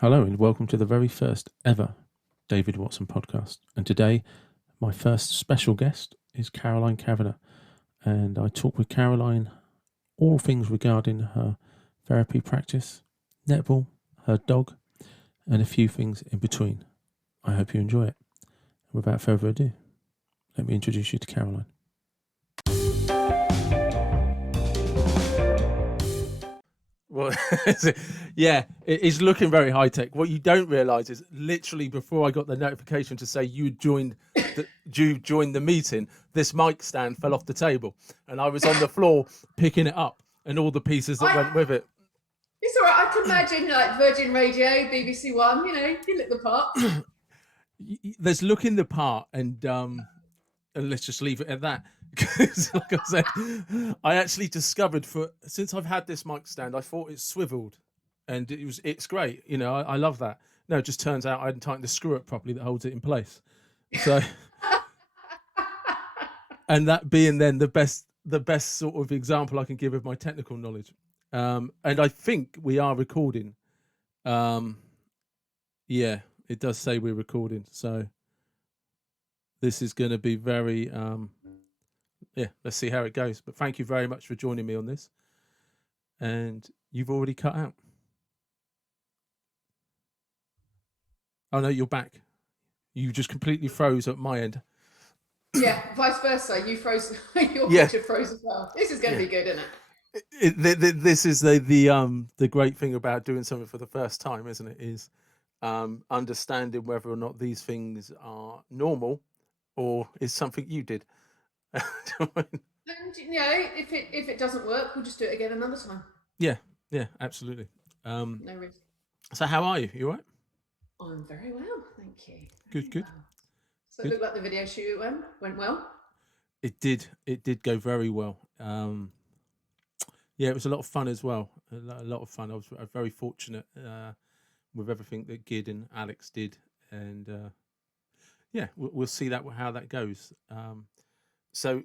Hello and welcome to the very first ever David Watson podcast. And today, my first special guest is Caroline Kavanagh. And I talk with Caroline all things regarding her therapy practice, netball, her dog, and a few things in between. I hope you enjoy it. Without further ado, let me introduce you to Caroline. Well, yeah, it's looking very high tech. What you don't realise is, literally before I got the notification to say you joined the meeting, this mic stand fell off the table, and I was on the floor picking it up, and all the pieces that went with it. It's all right. I can imagine like Virgin Radio, BBC One. You look the part. There's looking the part, and let's just leave it at that. Because, like I said, I actually discovered since I've had this mic stand, I thought it swiveled, and it's great. I love that. No, it just turns out I hadn't tightened the screw up properly that holds it in place. So, and that being then the best sort of example I can give of my technical knowledge. And I think we are recording. Yeah, it does say we're recording. So this is going to be very. Let's see how it goes. But thank you very much for joining me on this. And you've already cut out. Oh no, you're back. You just completely froze at my end. Yeah, vice versa. You froze. Your picture froze as well. This is going to be good, isn't it? This is the great thing about doing something for the first time, isn't it? Is understanding whether or not these things are normal or is something you did. And if it doesn't work, we'll just do it again another time. Yeah, absolutely. No risk. So how are you? You all right? I'm very well, thank you. Good. Well. So it looked like the video shoot went well. It did go very well. Yeah, it was a lot of fun as well. A lot of fun. I was very fortunate with everything that Gid and Alex did, and we'll see how that goes. So,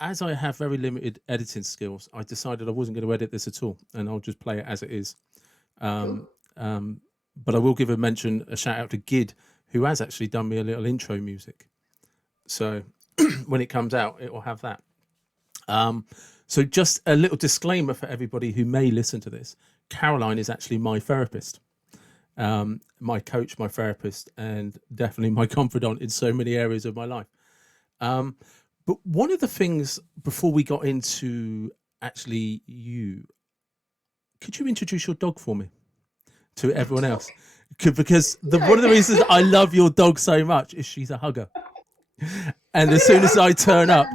as I have very limited editing skills, I decided I wasn't going to edit this at all, and I'll just play it as it is. Cool. But I will give a shout out to Gid, who has actually done me a little intro music. So when it comes out, it will have that. So just a little disclaimer for everybody who may listen to this. Caroline is actually my therapist, my coach, my therapist, and definitely my confidant in so many areas of my life. But one of the things before we got into actually could you introduce your dog for me to everyone else? Because one of the reasons I love your dog so much is she's a hugger. And as soon as I turn up,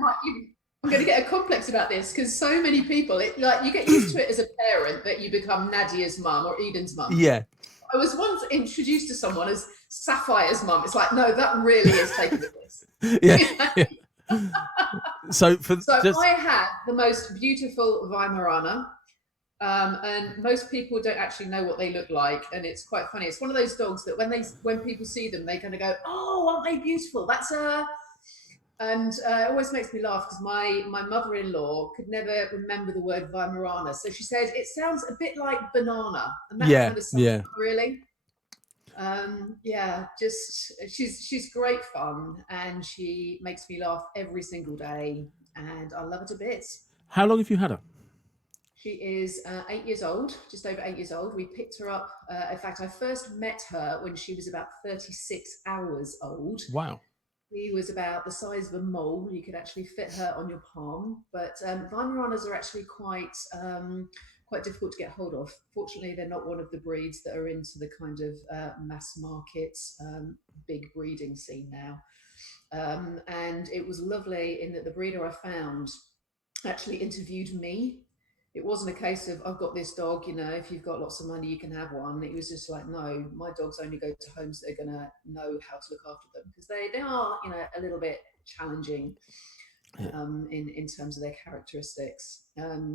I'm going to get a complex about this because so many people, you get used to it as a parent that you become Nadia's mum or Eden's mum. Yeah. I was once introduced to someone as Sapphire's mum. It's like, no, that really is taking the piss. Yeah. So I had the most beautiful Weimaraner, and most people don't actually know what they look like, and it's quite funny. It's one of those dogs that when people see them, they kind of go, "Oh, aren't they beautiful? That's a." And it always makes me laugh because my mother-in-law could never remember the word Weimaraner, so she said it sounds a bit like banana, and that kind of stuff, really. She's great fun, and she makes me laugh every single day, and I love her to bits. How long have you had her? She is 8 years old, just over 8 years old. We picked her up. In fact, I first met her when she was about 36 hours old. Wow. She was about the size of a mole. You could actually fit her on your palm. But Weimaraners are actually quite difficult to get hold of. Fortunately, they're not one of the breeds that are into the kind of mass market, big breeding scene now. And it was lovely in that the breeder I found actually interviewed me. It wasn't a case of, I've got this dog, if you've got lots of money, you can have one. It was just like, no, my dogs only go to homes that are going to know how to look after them, because they are, a little bit challenging in terms of their characteristics.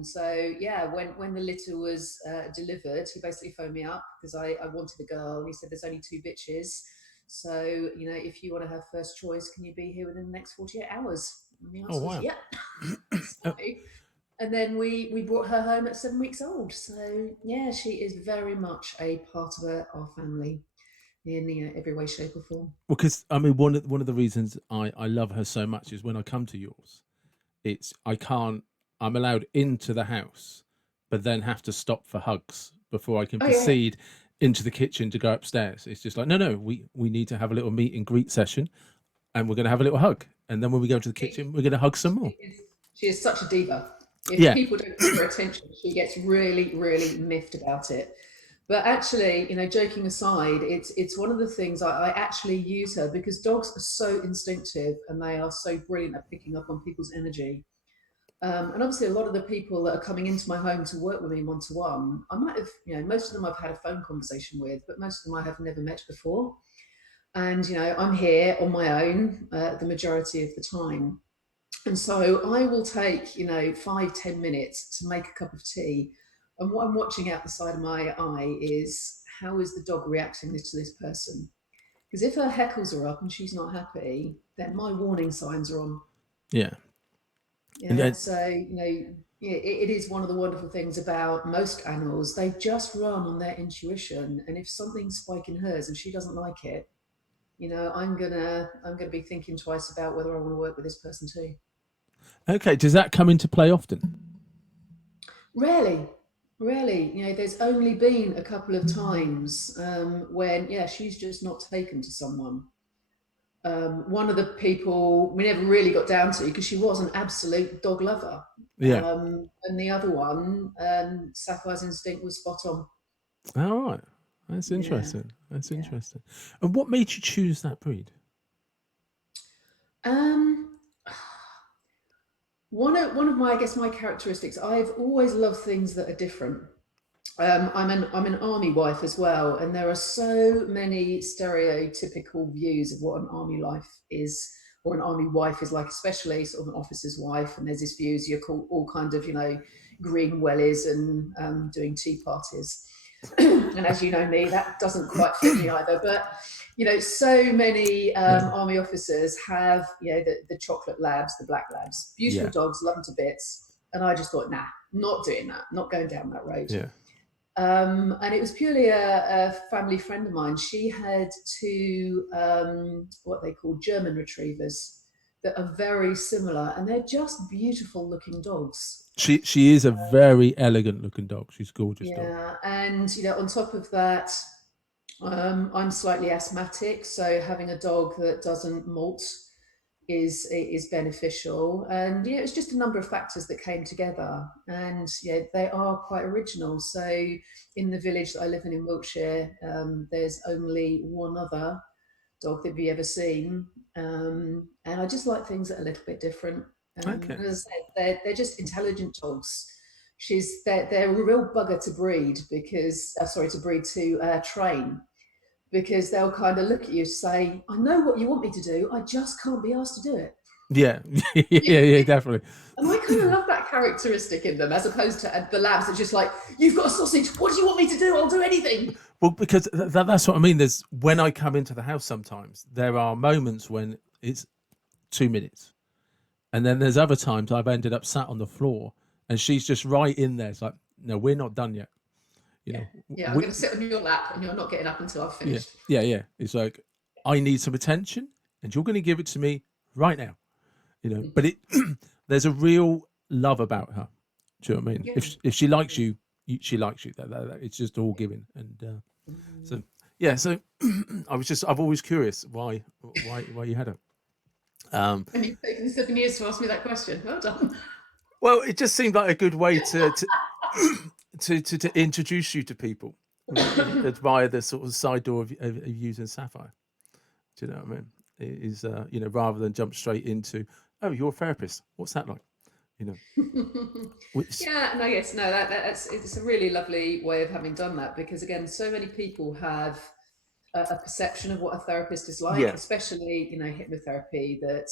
So yeah, when the litter was delivered, he basically phoned me up because I wanted a girl, and he said, there's only 2 bitches. So, if you want to have first choice, can you be here within the next 48 hours? And the answer was, yeah. and then we brought her home at 7 weeks old. So yeah, she is very much a part of our family in every way, shape, or form. Well, because I mean, one of the reasons I love her so much is when I come to yours, it's I can't. I'm allowed into the house, but then have to stop for hugs before I can Oh yeah, proceed into the kitchen to go upstairs. It's just like no, we need to have a little meet and greet session, and we're going to have a little hug, and then when we go to the she, kitchen, we're going to hug some she more. is she is such a diva. If Yeah, people don't give her attention, she gets really, really miffed about it. But actually, joking aside, it's one of the things I actually use her because dogs are so instinctive and they are so brilliant at picking up on people's energy. And obviously, a lot of the people that are coming into my home to work with me one to one, I might have, most of them I've had a phone conversation with, but most of them I have never met before. And, I'm here on my own the majority of the time. And so I will take, 5, 10 minutes to make a cup of tea. And what I'm watching out the side of my eye is how is the dog reacting to this person? Because if her heckles are up and she's not happy, then my warning signs are on. yeah, and Yeah, so yeah, it is one of the wonderful things about most animals. They just run on their intuition, and if something's spiking hers and she doesn't like it, I'm gonna be thinking twice about whether I want to work with this person too. okay. Does that come into play often? Rarely, rarely. There's only been a couple of times when yeah, she's just not taken to someone. One of the people we never really got down to because she was an absolute dog lover. Yeah. And the other one, Sapphire's instinct was spot on. All right. That's Yeah, interesting. That's yeah. interesting. And what made you choose that breed? Um, one of my, I guess, my characteristics. I've always loved things that are different. I'm an army wife as well, and there are so many stereotypical views of what an army life is, or an army wife is like, especially sort of an officer's wife. And there's this views you're called all kind of green wellies and doing tea parties. And as you know me, that doesn't quite fit me either. But so many Yeah. army officers have the chocolate labs, the black labs, beautiful Yeah. dogs, love them to bits. And I just thought, nah, not doing that, not going down that road. Yeah. And it was purely a family friend of mine. She had two, what they call German retrievers that are very similar, and they're just beautiful looking dogs. She is a very elegant looking dog. She's a gorgeous dog. Yeah, and on top of that, I'm slightly asthmatic, so having a dog that doesn't molt is beneficial. And yeah, it's just a number of factors that came together, and yeah, they are quite original. So in the village that I live in Wiltshire, there's only one other dog that we ever seen, and I just like things that are a little bit different. Okay. And as I said, they're just intelligent dogs. They're a real bugger to breed because sorry, to breed, to train, because they'll kind of look at you and say, I know what you want me to do, I just can't be asked to do it. Yeah. Yeah. Yeah. Definitely. And I kind of love that characteristic in them, as opposed to the labs that just like, you've got a sausage, what do you want me to do? I'll do anything. Well, because that's what I mean. There's when I come into the house, sometimes there are moments when it's 2 minutes, and then there's other times I've ended up sat on the floor, and she's just right in there. It's like, no, we're not done yet. You Yeah. know, Yeah, I'm we, going to sit on your lap and you're not getting up until I've yeah, finished. yeah, yeah. It's like I need some attention, and you're going to give it to me right now. But it there's a real love about her. Do you know what I mean? Yeah. If she likes Yeah. you, she likes you. It's just all Yeah. given. And Mm. so yeah. So I've always curious why you had her. Um, And you've taken 7 years to ask me that question. Well done. well, it just seemed like a good way to introduce you to people who admire the sort of side door of using Sapphire. Do you know what I mean? It is rather than jump straight into, oh, you're a therapist. What's that like? You know, which Yeah, no, yes, no, that's it's a really lovely way of having done that, because again, so many people have a perception of what a therapist is like, yeah, especially hypnotherapy. That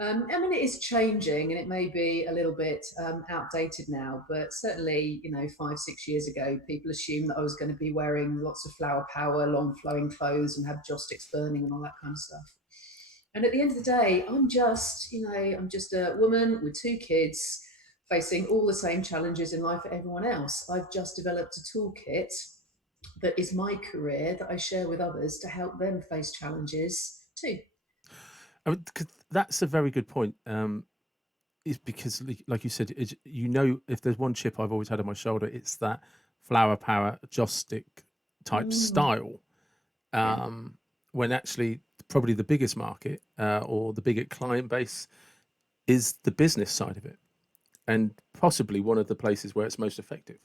I mean, it is changing, and it may be a little bit outdated now, but certainly 5, 6 years ago, people assumed that I was going to be wearing lots of flower power, long flowing clothes, and have joss sticks burning and all that kind of stuff. And at the end of the day, I'm just a woman with two kids, facing all the same challenges in life that everyone else. I've just developed a toolkit that is my career that I share with others to help them face challenges too. I mean, 'cause that's a very good point. Is because, like you said, you know, if there's one chip I've always had on my shoulder, it's that flower power joss stick type Mm, style. yeah. Um, when actually, probably the biggest market or the biggest client base is the business side of it, and possibly one of the places where it's most effective.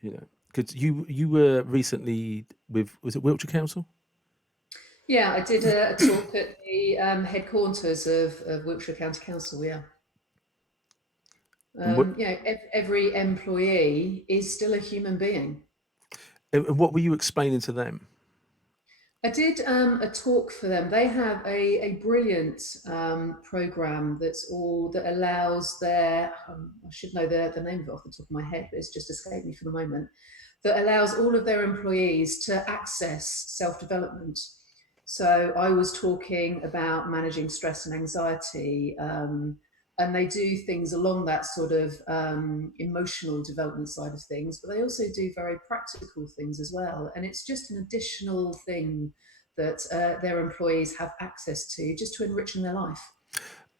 You know, because you were recently with, was it Wiltshire Council? Yeah, I did a talk at the headquarters of Wiltshire County Council. Yeah, And what every employee is still a human being. and what were you explaining to them? I did a talk for them. They have a brilliant program that allows their I should know the name of it off the top of my head, but it's just escaped me for the moment. That allows all of their employees to access self development. So I was talking about managing stress and anxiety, and they do things along that sort of emotional development side of things, but they also do very practical things as well. And it's just an additional thing that their employees have access to just to enriching their life.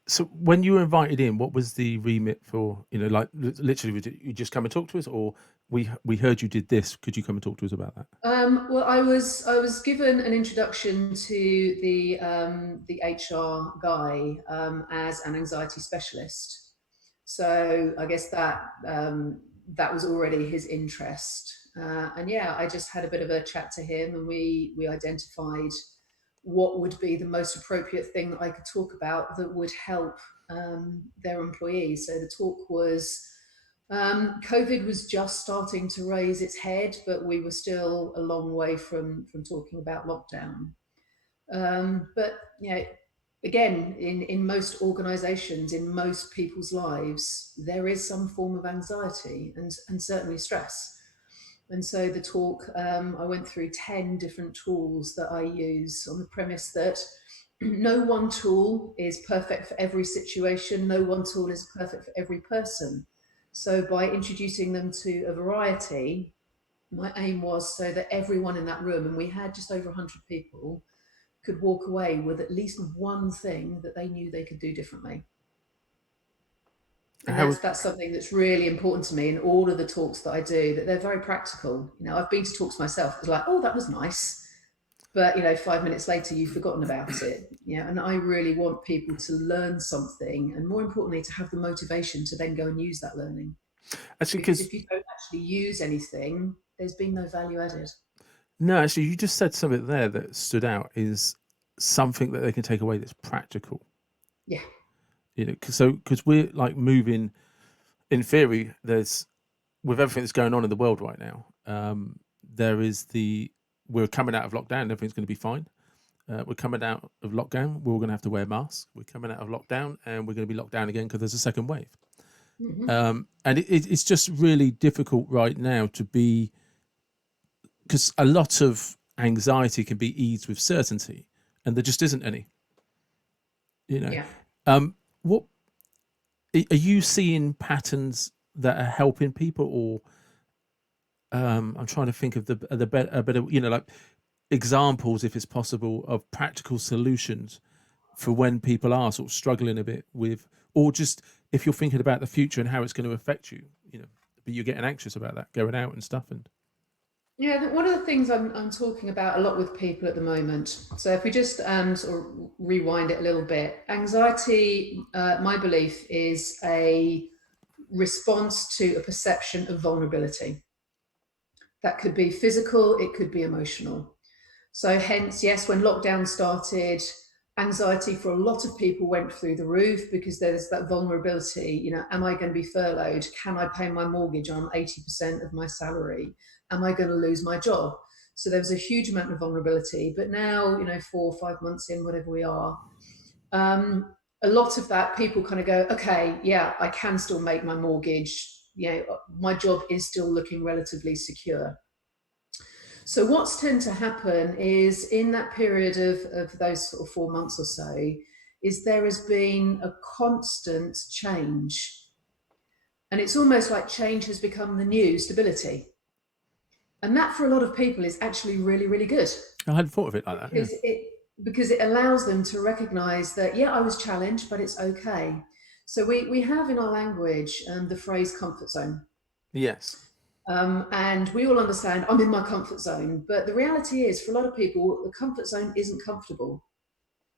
So when you were invited in, what was the remit for? You know, like literally, you just come and talk to us, or we heard you did this. Could you come and talk to us about that? Well, I was given an introduction to the HR guy as an anxiety specialist. So I guess that was already his interest. And yeah, I just had a bit of a chat to him, and we identified what would be the most appropriate thing that I could talk about that would help their employees. So the talk was COVID was just starting to raise its head, but we were still a long way from talking about lockdown. But again, in most organisations, in most people's lives, there is some form of anxiety and certainly stress. And so the talk, I went through 10 different tools that I use on the premise that no one tool is perfect for every situation, no one tool is perfect for every person. So by introducing them to a variety, my aim was so that everyone in that room, and we had just over 100 people, could walk away with at least one thing that they knew they could do differently. And How that's something that's really important to me in all of the talks that I do, that they're very practical. I've been to talks myself, it's like, oh, that was nice, but 5 minutes later you've forgotten about it. And I really want people to learn something, and more importantly to have the motivation to then go and use that learning, actually, because because if you don't actually use anything, there's been no value added. no, actually, you just said something there that stood out is something that they can take away that's practical. Yeah. You know, because we're like moving. In theory, there's with everything that's going on in the world right now. There is we're coming out of lockdown. And everything's going to be fine. We're coming out of lockdown. We're all going to have to wear masks. We're coming out of lockdown, and we're going to be locked down again because there's a second wave. Hmm. And it's just really difficult right now to be, because a lot of anxiety can be eased with certainty, and there just isn't any. You know, Yeah. what are you seeing patterns that are helping people, or I'm trying to think of the better, like examples, if it's possible, of practical solutions for when people are sort of struggling a bit with, or just if you're thinking about the future and how it's going to affect you, but you're getting anxious about that going out and stuff. And Yeah, one of the things I'm talking about a lot with people at the moment. So if we just sort of rewind it a little bit, anxiety, my belief, is a response to a perception of vulnerability. That could be physical, it could be emotional. So hence, yes, when lockdown started, anxiety for a lot of people went through the roof because there's that vulnerability. Am I going to be furloughed? Can I pay my mortgage on 80% of my salary? Am I going to lose my job? So there was a huge amount of vulnerability. But now, 4 or 5 months in, whatever we are, a lot of that people kind of go, okay, yeah, I can still make my mortgage. My job is still looking relatively secure. So what's tend to happen is in that period of those sort of 4 months or so, is there has been a constant change. And it's almost like change has become the new stability. And that for a lot of people is actually really, really good I hadn't thought of it like that. Yeah. because it allows them to recognize that, yeah, I was challenged, but it's okay. So we have in our language the phrase comfort zone. Yes. And we all understand I'm in my comfort zone. But the reality is, for a lot of people, the comfort zone isn't comfortable.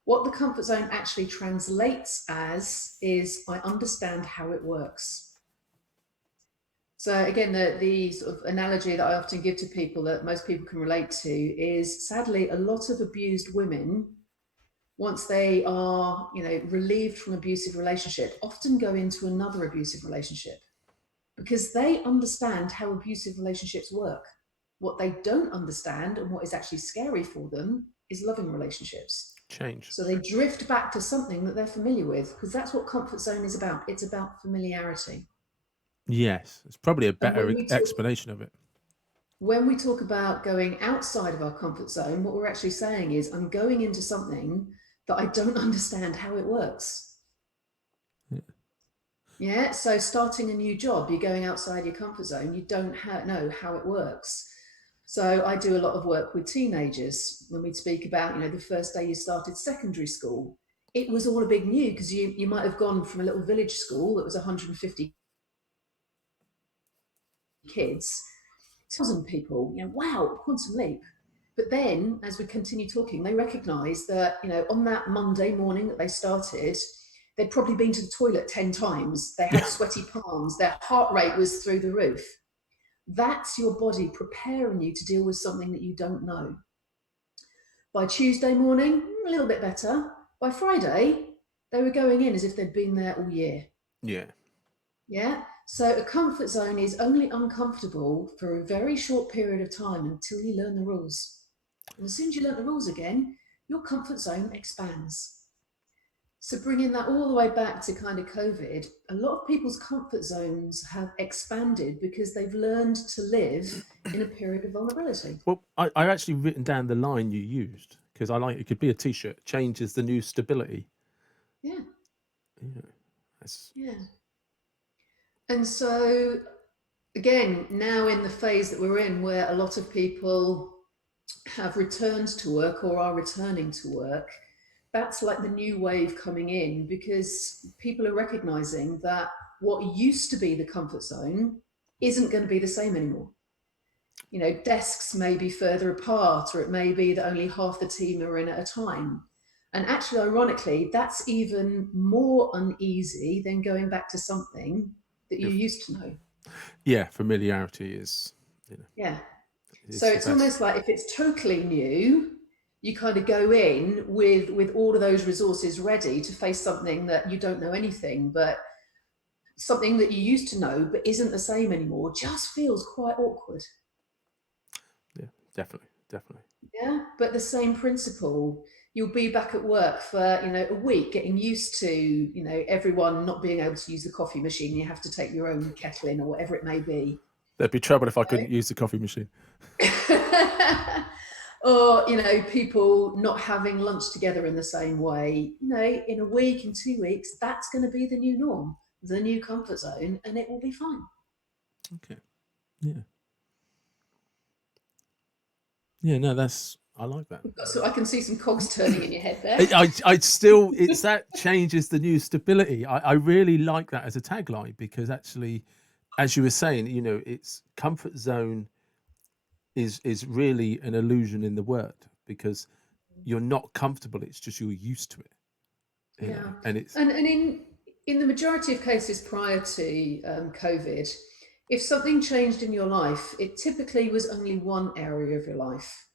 What the comfort zone actually translates as is I understand how it works. So again, the sort of analogy that I often give to people that most people can relate to is sadly a lot of abused women, once they are, relieved from abusive relationship, often go into another abusive relationship because they understand how abusive relationships work. What they don't understand and what is actually scary for them is loving relationships. Change. So they drift back to something that they're familiar with because that's what comfort zone is about. It's about familiarity. Yes. It's probably a And better explanation of it. when we talk about going outside of our comfort zone, what we're actually saying is I'm going into something that I don't understand how it works. Yeah. Yeah, so starting a new job, you're going outside your comfort zone, you don't know how it works. So I do a lot of work with teenagers when we speak about, the first day you started secondary school. It was all a big new because you might have gone from a little village school that was 150 kids, 1,000 people, wow, quantum leap. But then, as we continue talking, they recognise that, on that Monday morning that they started, they'd probably been to the toilet 10 times. They had sweaty palms. Their heart rate was through the roof. That's your body preparing you to deal with something that you don't know. By Tuesday morning, a little bit better. By Friday, they were going in as if they'd been there all year. Yeah. Yeah. So a comfort zone is only uncomfortable for a very short period of time until you learn the rules. And as soon as you learn the rules again, your comfort zone expands. So bringing that all the way back to kind of COVID, a lot of people's comfort zones have expanded because they've learned to live in a period of vulnerability. Well, I actually written down the line you used because I like it. Could be a T-shirt. Change is the new stability. Yeah. Yeah. That's... Yeah. And so again, now in the phase that we're in, where a lot of people have returned to work or are returning to work, that's like the new wave coming in because people are recognizing that what used to be the comfort zone isn't going to be the same anymore. Desks may be further apart, or it may be that only half the team are in at a time. And actually, ironically, that's even more uneasy than going back to something that you used to know. Yeah, familiarity is, Yeah. is So the it's best. almost like if it's totally new, you kind of go in with all of those resources ready to face something that you don't know anything, but something that you used to know but isn't the same anymore just feels quite awkward. Yeah, definitely, definitely. Yeah, but the same principle. You'll be back at work for a week, getting used to everyone not being able to use the coffee machine. You have to take your own kettle in or whatever it may be. There'd be trouble if I couldn't use the coffee machine. Or people not having lunch together in the same way. In a week, in 2 weeks, that's going to be the new norm, the new comfort zone, and it will be fine. Okay. Yeah. Yeah. No, I like that. So I can see some cogs turning in your head there. I still, it's that changes the new stability. I really like that as a tagline because actually, as you were saying, it's comfort zone is really an illusion in the word because you're not comfortable. It's just you're used to it. Yeah, And it's and in the majority of cases prior to COVID, if something changed in your life, it typically was only one area of your life.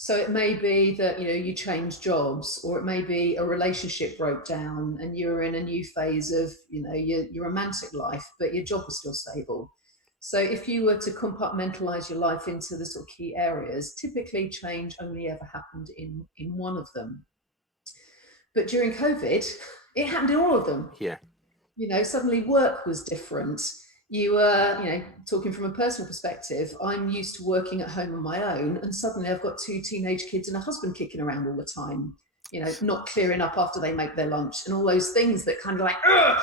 So it may be that you changed jobs, or it may be a relationship broke down and you're in a new phase of your romantic life, but your job was still stable. So if you were to compartmentalize your life into the sort of key areas, typically change only ever happened in one of them. But during COVID, it happened in all of them. yeah. Suddenly work was different. You were, talking from a personal perspective, I'm used to working at home on my own, and suddenly I've got 2 teenage kids and a husband kicking around all the time, not clearing up after they make their lunch and all those things that kind of like, ugh!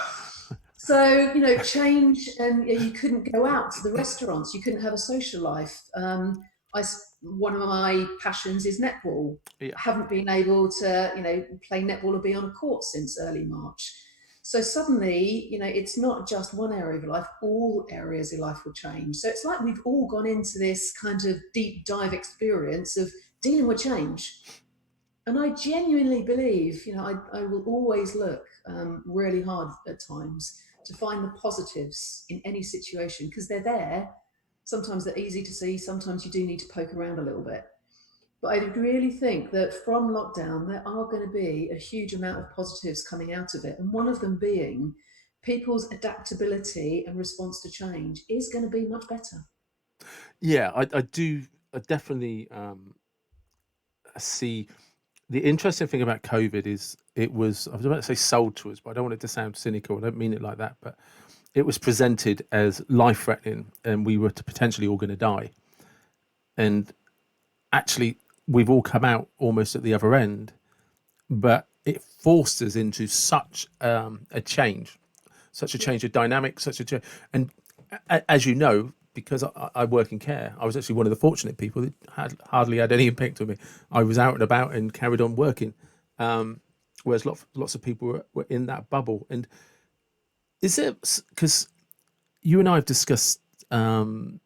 So, you know, change, and you couldn't go out to the restaurants, you couldn't have a social life. One of my passions is netball. Yeah. I haven't been able to, you know, play netball or be on a court since early March. So suddenly, you know, it's not just one area of your life, all areas of life will change. So it's like we've all gone into this kind of deep dive experience of dealing with change. And I genuinely believe, you know, I will always look really hard at times to find the positives in any situation because they're there. Sometimes they're easy to see, sometimes you do need to poke around a little bit. But I really think that from lockdown, there are going to be a huge amount of positives coming out of it. And one of them being people's adaptability and response to change is going to be much better. Yeah, I do. I definitely see the interesting thing about COVID is it was, I was about to say sold to us, but I don't want it to sound cynical. I don't mean it like that, but it was presented as life threatening and we were potentially all going to die. And actually, we've all come out almost at the other end, but it forced us into such a change, such a Yeah, change of dynamic, such a change. And as you know, because I work in care, I was actually one of the fortunate people that had hardly had any impact on me. I was out and about and carried on working, whereas lots of people were in that bubble. And is it because you and I have discussed sort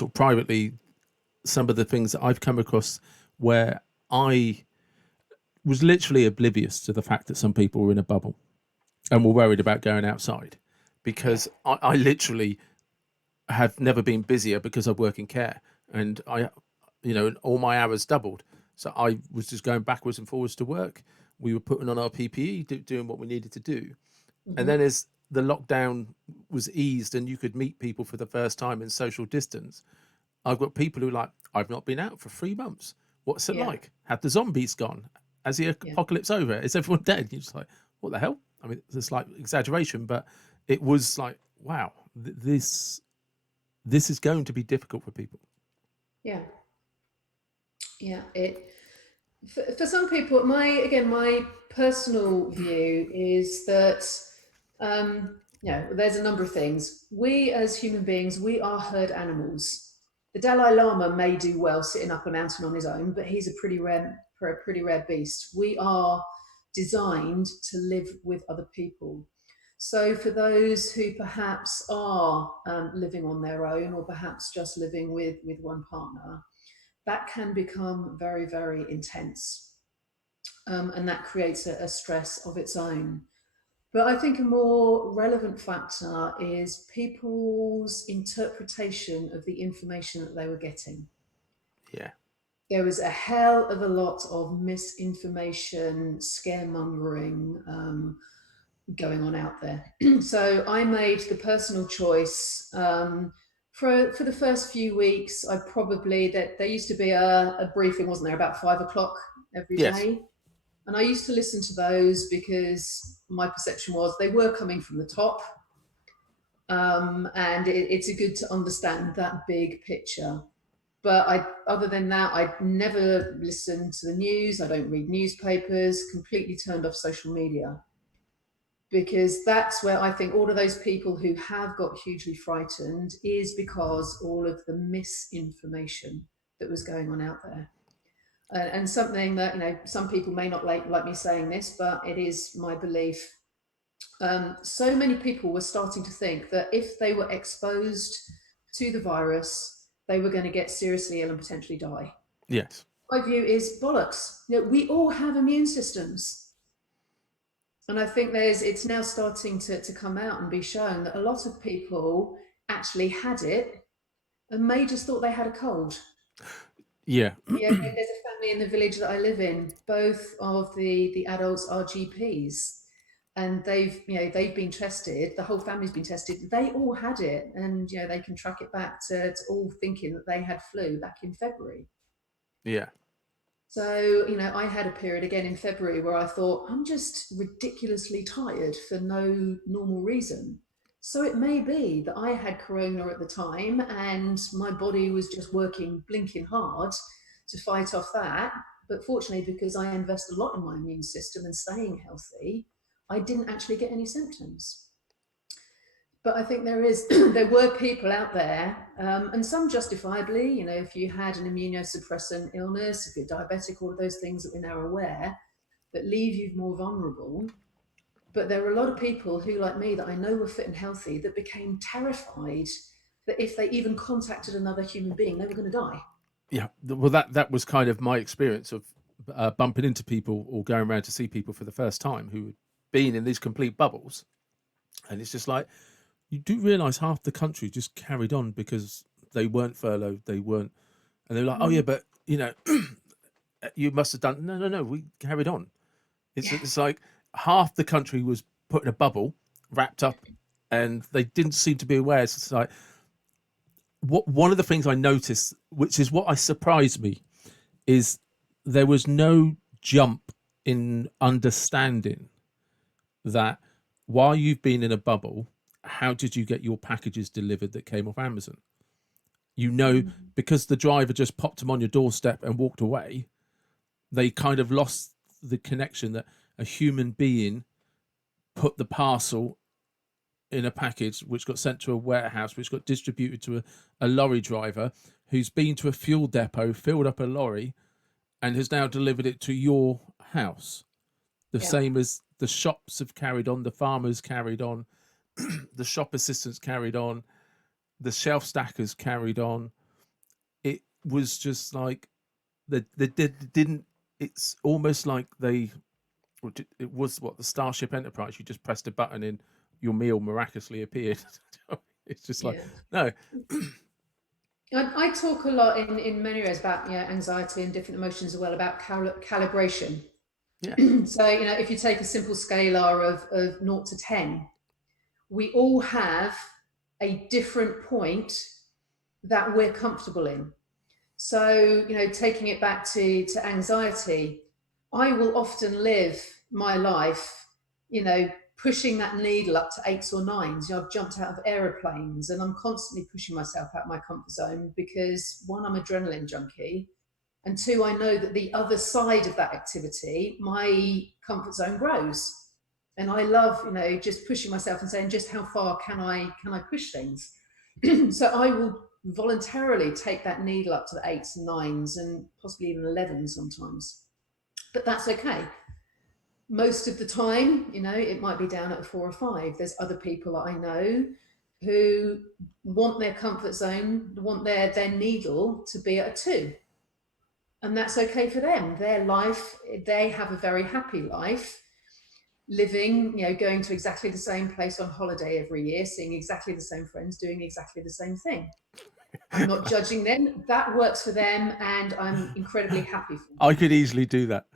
of privately some of the things that I've come across where I was literally oblivious to the fact that some people were in a bubble and were worried about going outside yeah, because I literally have never been busier because I work in care and all my hours doubled. So I was just going backwards and forwards to work. We were putting on our PPE, doing what we needed to do. And then hmm, as the lockdown was eased and you could meet people for the first time in social distance, I've got people who are like, I've not been out for 3 months. What's it yeah, like? Have the zombies gone? Has the yeah. apocalypse over? Is everyone dead? You're just like, what the hell? I mean, it's like exaggeration, but it was like, wow, this is going to be difficult for people. Yeah, yeah. It for some people, my personal view is that there's a number of things. We as human beings, we are herd animals. The Dalai Lama may do well sitting up a mountain on his own, but he's a pretty rare beast. We are designed to live with other people. So for those who perhaps are living on their own, or perhaps just living with one partner, that can become very, very intense. And that creates a stress of its own. But I think a more relevant factor is people's interpretation of the information that they were getting. Yeah. There was a hell of a lot of misinformation, scaremongering going on out there. So I made the personal choice. For the first few weeks, I probably that there used to be a briefing, wasn't there, about 5 o'clock every Yes. day, and I used to listen to those because my perception was they were coming from the top, and it's a good to understand that big picture. But other than that, I never listened to the news. I don't read newspapers. Completely turned off social media because that's where I think all of those people who have got hugely frightened is because all of the misinformation that was going on out there. And something that, you know, some people may not like me saying this, but it is my belief. So many people were starting to think that if they were exposed to the virus, they were going to get seriously ill and potentially die. Yes. My view is bollocks. You know, we all have immune systems. And I think it's now starting to come out and be shown that a lot of people actually had it and may just thought they had a cold. Yeah. Yeah, there's a family in the village that I live in. Both of the adults are GPs, and they've been tested. The whole family's been tested. They all had it, and they can track it back to all thinking that they had flu back in February. Yeah. So, I had a period again in February where I thought, I'm just ridiculously tired for no normal reason. So it may be that I had corona at the time and my body was just working blinking hard to fight off that. But fortunately, because I invest a lot in my immune system and staying healthy, I didn't actually get any symptoms. But I think there is there were people out there, and some justifiably, you know, if you had an immunosuppressant illness, if you're diabetic, all of those things that we're now aware that leave you more vulnerable. But there were a lot of people who, like me, that I know were fit and healthy, that became terrified that if they even contacted another human being, they were going to die. Yeah, well, that was kind of my experience of bumping into people or going around to see people for the first time who had been in these complete bubbles, and it's just like you do realize half the country just carried on because they weren't furloughed, they weren't, and they're like, oh yeah, Mm. but you know, you must have done. No, no, no, we carried on. Yeah, It's like half the country was put in a bubble, wrapped up, and they didn't seem to be aware. It's like what one of the things I noticed, which is what I surprised me, is there was no jump in understanding that while you've been in a bubble, how did you get your packages delivered that came off Amazon? You know, mm. because the driver just popped them on your doorstep and walked away, they kind of lost the connection that a human being put the parcel in a package which got sent to a warehouse, which got distributed to a lorry driver who's been to a fuel depot, filled up a lorry, and has now delivered it to your house. The Yeah, same as the shops have carried on, the farmers carried on, the shop assistants carried on, the shelf stackers carried on. It was just like they didn't. It's almost like they. It was what the Starship Enterprise. You just pressed a button and your meal miraculously appeared. It's just like yeah. no, I talk a lot in many areas about, you know, anxiety and different emotions as well, about calibration. yeah, So, you know, if you take a simple scalar of 0 to 10, we all have a different point that we're comfortable in. So, you know, taking it back to anxiety, I will often live my life, you know, pushing that needle up to eights or nines. You know, I've jumped out of aeroplanes and I'm constantly pushing myself out of my comfort zone because one, I'm adrenaline junkie, and two, I know that the other side of that activity, my comfort zone grows. And I love, you know, just pushing myself and saying, just how far can I push things? So I will voluntarily take that needle up to the eights and nines and possibly even 11 sometimes. But that's okay. Most of the time, you know, it might be down at a 4 or 5. There's other people that I know who want their comfort zone, want their needle to be at a 2. And that's okay for them. Their life, they have a very happy life, living, you know, going to exactly the same place on holiday every year, seeing exactly the same friends, doing exactly the same thing. I'm not judging them. That works for them, and I'm incredibly happy for I them. could easily do that.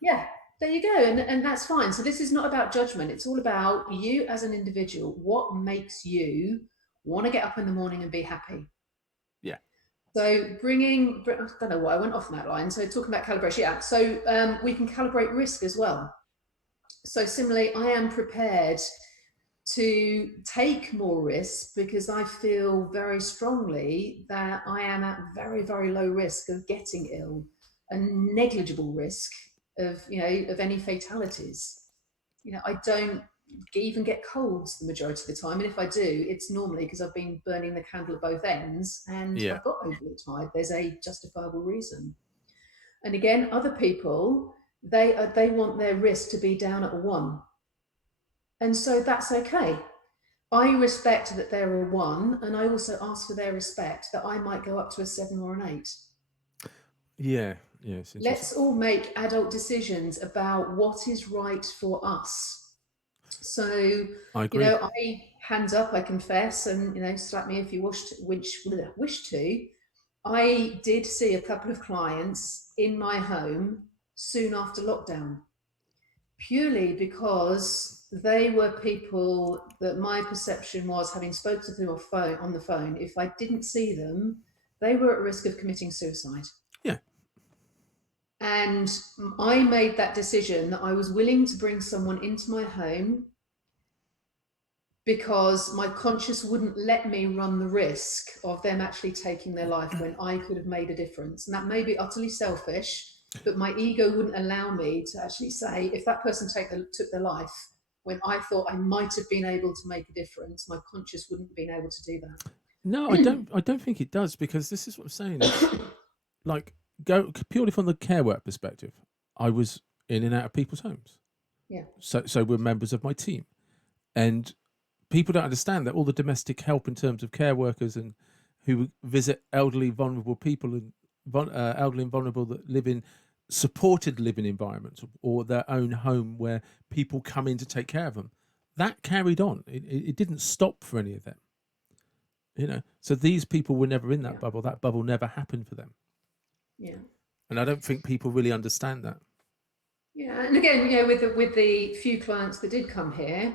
Yeah, there you go. And that's fine. So this is not about judgment. It's all about you as an individual. What makes you want to get up in the morning and be happy? Yeah, So I don't know why I went off on that line. So talking about calibration, yeah. So we can calibrate risk as well. So similarly, I am prepared to take more risks because I feel very strongly that I am at very, very low risk of getting ill, a negligible risk of, you know, of any fatalities. You know, I don't even get colds the majority of the time, and if I do, it's normally because I've been burning the candle at both ends and yeah, I've got overly tired. There's a justifiable reason. And again, other people, they want their risk to be down at a 1, and so that's okay. I respect that they're a 1, and I also ask for their respect that I might go up to a 7 or an 8. yeah, yeah. It's interesting. Let's all make adult decisions about what is right for us. So, I you agree. know, I hands up, I confess, and, you know, slap me if you wish to. I did see a couple of clients in my home soon after lockdown, purely because they were people that my perception was, having spoken to them on the phone, if I didn't see them, they were at risk of committing suicide. Yeah, And I made that decision that I was willing to bring someone into my home because my conscience wouldn't let me run the risk of them actually taking their life when I could have made a difference. And that may be utterly selfish, but my ego wouldn't allow me to actually say, if that person took their life, when I thought I might have been able to make a difference, my conscious wouldn't have been able to do No, I that. don't. I don't think it does, because this is what I'm saying. It's like, go purely from the care work perspective. I was in and out of people's homes, Yeah, so were members of my team, and people don't understand that all the domestic help in terms of care workers and who visit elderly, vulnerable people, and elderly and vulnerable that live in supported living environments or their own home where people come in to take care of them. That carried on. It didn't stop for any of them. So these people were never in that yeah, bubble. That bubble never happened for them, yeah. and I don't think people really understand that. Yeah, and again, with the few clients that did come here,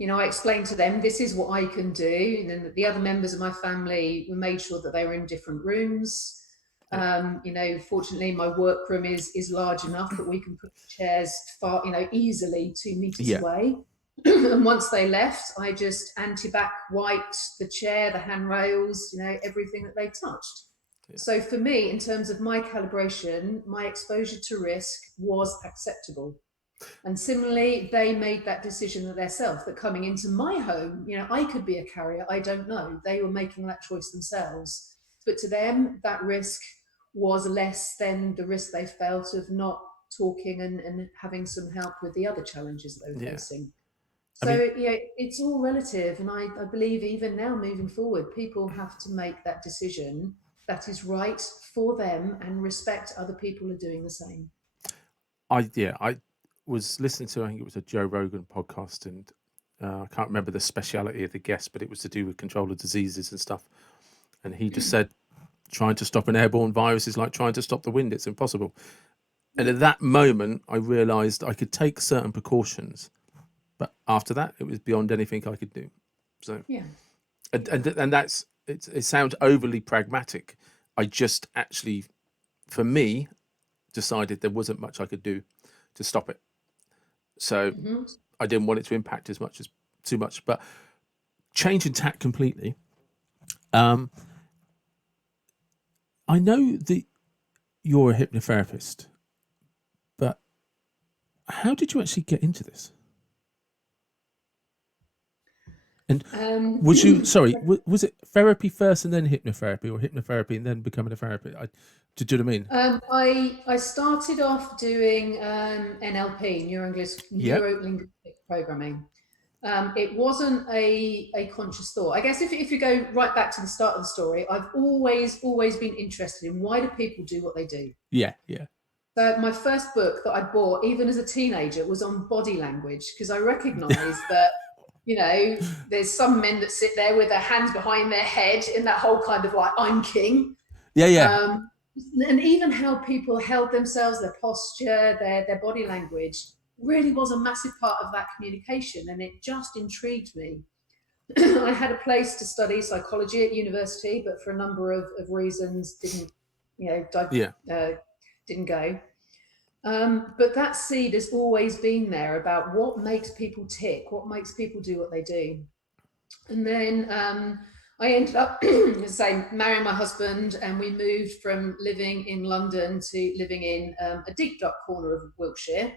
I explained to them this is what I can do, and then the other members of my family, we made sure that they were in different rooms. Yeah, Fortunately, my workroom is large enough that we can put chairs far, easily 2 meters yeah, away. And once they left, I just anti-bac wiped the chair, the handrails, everything that they touched. yeah, So for me, in terms of my calibration, my exposure to risk was acceptable. And similarly, they made that decision that themselves, that coming into my home, I could be a carrier. I don't know. They were making that choice themselves. But to them, that risk was less than the risk they felt of not talking and having some help with the other challenges that they were yeah. facing. I So mean, it's all relative, and I believe even now moving forward, people have to make that decision that is right for them and respect other people are doing the same. I was listening to, I think it was a Joe Rogan podcast, and I can't remember the speciality of the guest, but it was to do with control of diseases and stuff. And he just said, trying to stop an airborne virus is like trying to stop the wind; it's impossible. And Yeah, at that moment, I realised I could take certain precautions, but after that, it was beyond anything I could do. So, yeah, and that's it sounds overly pragmatic. I just actually, for me, decided there wasn't much I could do to stop it. So hmm I didn't want it to impact as much as too much. But changing tack completely. Um, I know that you're a hypnotherapist, but how did you actually get into this? And um, was you sorry? Was it therapy first and then hypnotherapy, or hypnotherapy and then becoming a therapist? Do you know what I mean? I started off doing NLP, Yeah, neuro linguistic programming. It wasn't a conscious thought. I guess if you go right back to the start of the story, I've always been interested in why do people do what they do. yeah, yeah, So my first book that I bought, even as a teenager, was on body language because I recognised that there's some men that sit there with their hands behind their head in that whole kind of like I'm king, yeah, yeah, um, and even how people held themselves, their posture, their body language really was a massive part of that communication, and it just intrigued me. I had a place to study psychology at university, but for a number of reasons didn't you know yeah. uh, didn't go. But that seed has always been there about what makes people tick, what makes people do what they do. And then I ended up, say, marrying my husband, and we moved from living in London to living in a deep dark corner of Wiltshire,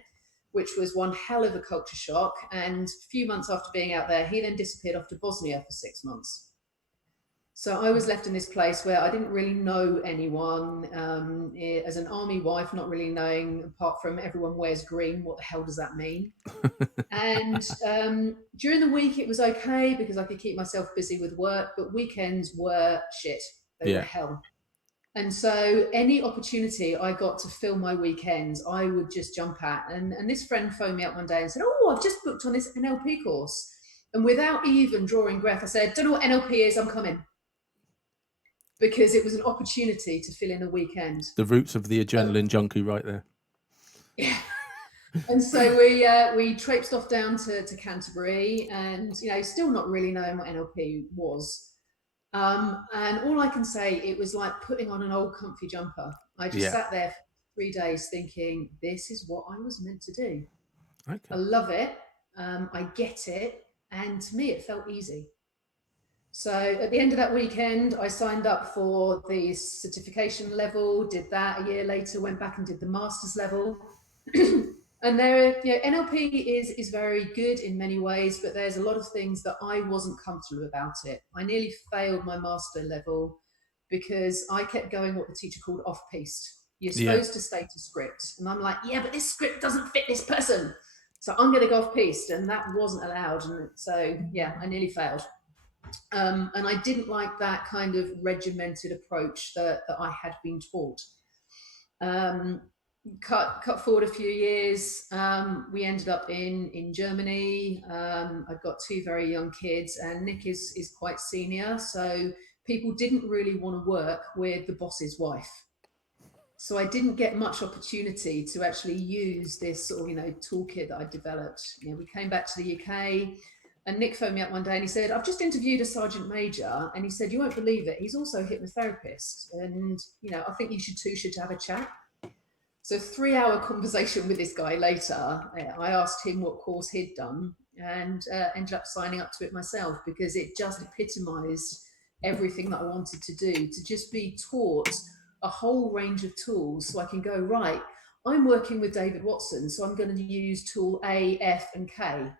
which was one hell of a culture shock. And a few months after being out there, he then disappeared off to Bosnia for 6 months. So I was left in this place where I didn't really know anyone. As an army wife, not really knowing, apart from everyone wears green, what the hell does that mean? And during the week, it was okay because I could keep myself busy with work, but weekends were shit. They were Yeah. hell. And so, any opportunity I got to fill my weekends, I would just jump at. And this friend phoned me up one day and said, "Oh, I've just booked on this NLP course." And without even drawing breath, I said, "Don't know what NLP is, I'm coming." Because it was an opportunity to fill in a weekend. The roots of the So, adrenaline junkie, right there. yeah. And so we traipsed off down to Canterbury, and still not really knowing what NLP was. And all I can say, it was like putting on an old comfy jumper. I just Yeah. sat there for 3 days thinking, this is what I was meant to do. I Okay. love it. I get it, and to me, it felt easy. So at the end of that weekend, I signed up for the certification level, did that. A year later, went back and did the master's level. And there, NLP is very good in many ways, but there's a lot of things that I wasn't comfortable about it. I nearly failed my master level because I kept going what the teacher called off piste. You're Yeah. supposed to state a script, and I'm like, yeah, but this script doesn't fit this person, so I'm going to go off piste, and that wasn't allowed. And so, yeah, I nearly failed. And I didn't like that kind of regimented approach that I had been taught. Um, cut forward a few years, we ended up in Germany. I've got two very young kids, and Nick is quite senior, so people didn't really want to work with the boss's wife. So I didn't get much opportunity to actually use this sort of toolkit that I developed. We came back to the UK, and Nick phoned me up one day and he said, "I've just interviewed a sergeant major," and he said, "You won't believe it. He's also a hypnotherapist, and I think you should two should have a chat." So 3 hour conversation with this guy later, I asked him what course he'd done, and ended up signing up to it myself because it just epitomised everything that I wanted to do, to just be taught a whole range of tools so I can go, right, I'm working with David Watson, so I'm going to use tool A, F, and K.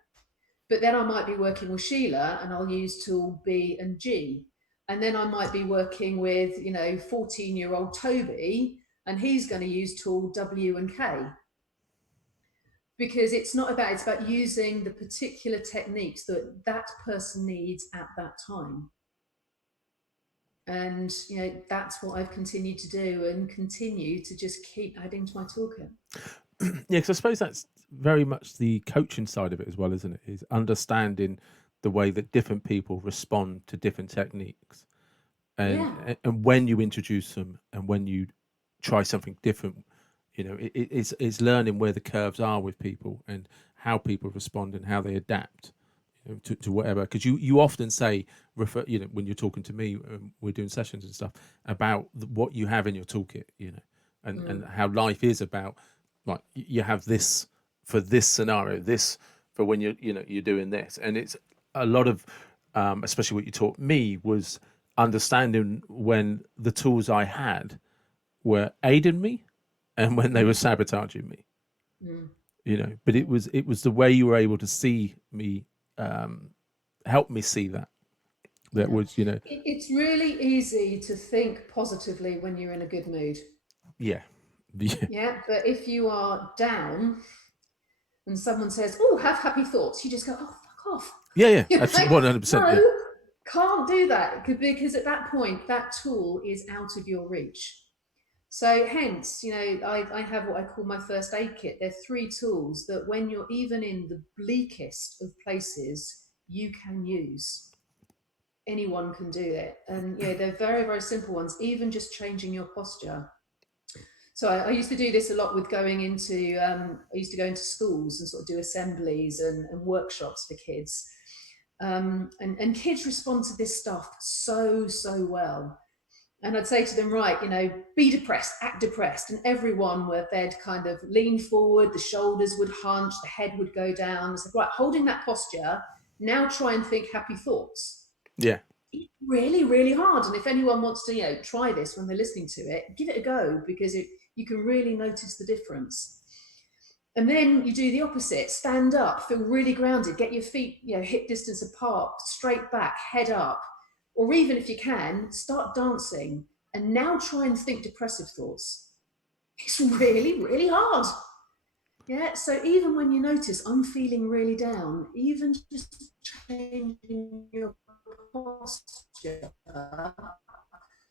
But then I might be working with Sheila and I'll use tool B and G. And then I might be working with, 14-year-old Toby, and he's going to use tool W and K. Because it's about using the particular techniques that that person needs at that time. And that's what I've continued to do and continue to just keep adding to my toolkit. Yeah, because I suppose that's very much the coaching side of it as well, isn't it? Is understanding the way that different people respond to different techniques, Yeah. and when you introduce them and when you try something different, it's learning where the curves are with people and how people respond and how they adapt, to whatever. Because you often say, refer, when you're talking to me, we're doing sessions and stuff about what you have in your toolkit, and how life is about, like, you have this for this scenario, this for when you're doing this, and it's a lot of, especially what you taught me was understanding when the tools I had were aiding me and when they were sabotaging me. Mm. But it was the way you were able to see me, help me see that Yeah. was, It's really easy to think positively when you're in a good mood. yeah. Yeah. Yeah. But if you are down and someone says, "Oh, have happy thoughts," you just go, "Oh, fuck off." Yeah, You're absolutely, like, 100%. Yeah. no, can't do that, because at that point, that tool is out of your reach. So hence, I have what I call my first aid kit. They're three tools that when you're even in the bleakest of places, you can use. Anyone can do it. And they're very, very simple ones, even just changing your posture. So I used to do this a lot with going into, I used to go into schools and sort of do assemblies and workshops for kids. And kids respond to this stuff so, so well. And I'd say to them, right, be depressed, act depressed. And everyone, where they'd kind of lean forward, the shoulders would hunch, the head would go down. It's like, right, holding that posture, now try and think happy thoughts. Yeah. It's really, really hard. And if anyone wants to, try this when they're listening to it, give it a go, because you can really notice the difference. And then you do the opposite. Stand up, feel really grounded, get your feet, hip distance apart, straight back, head up. Or even if you can, start dancing and now try and think depressive thoughts. It's really, really hard. Yeah, so even when you notice I'm feeling really down, even just changing your posture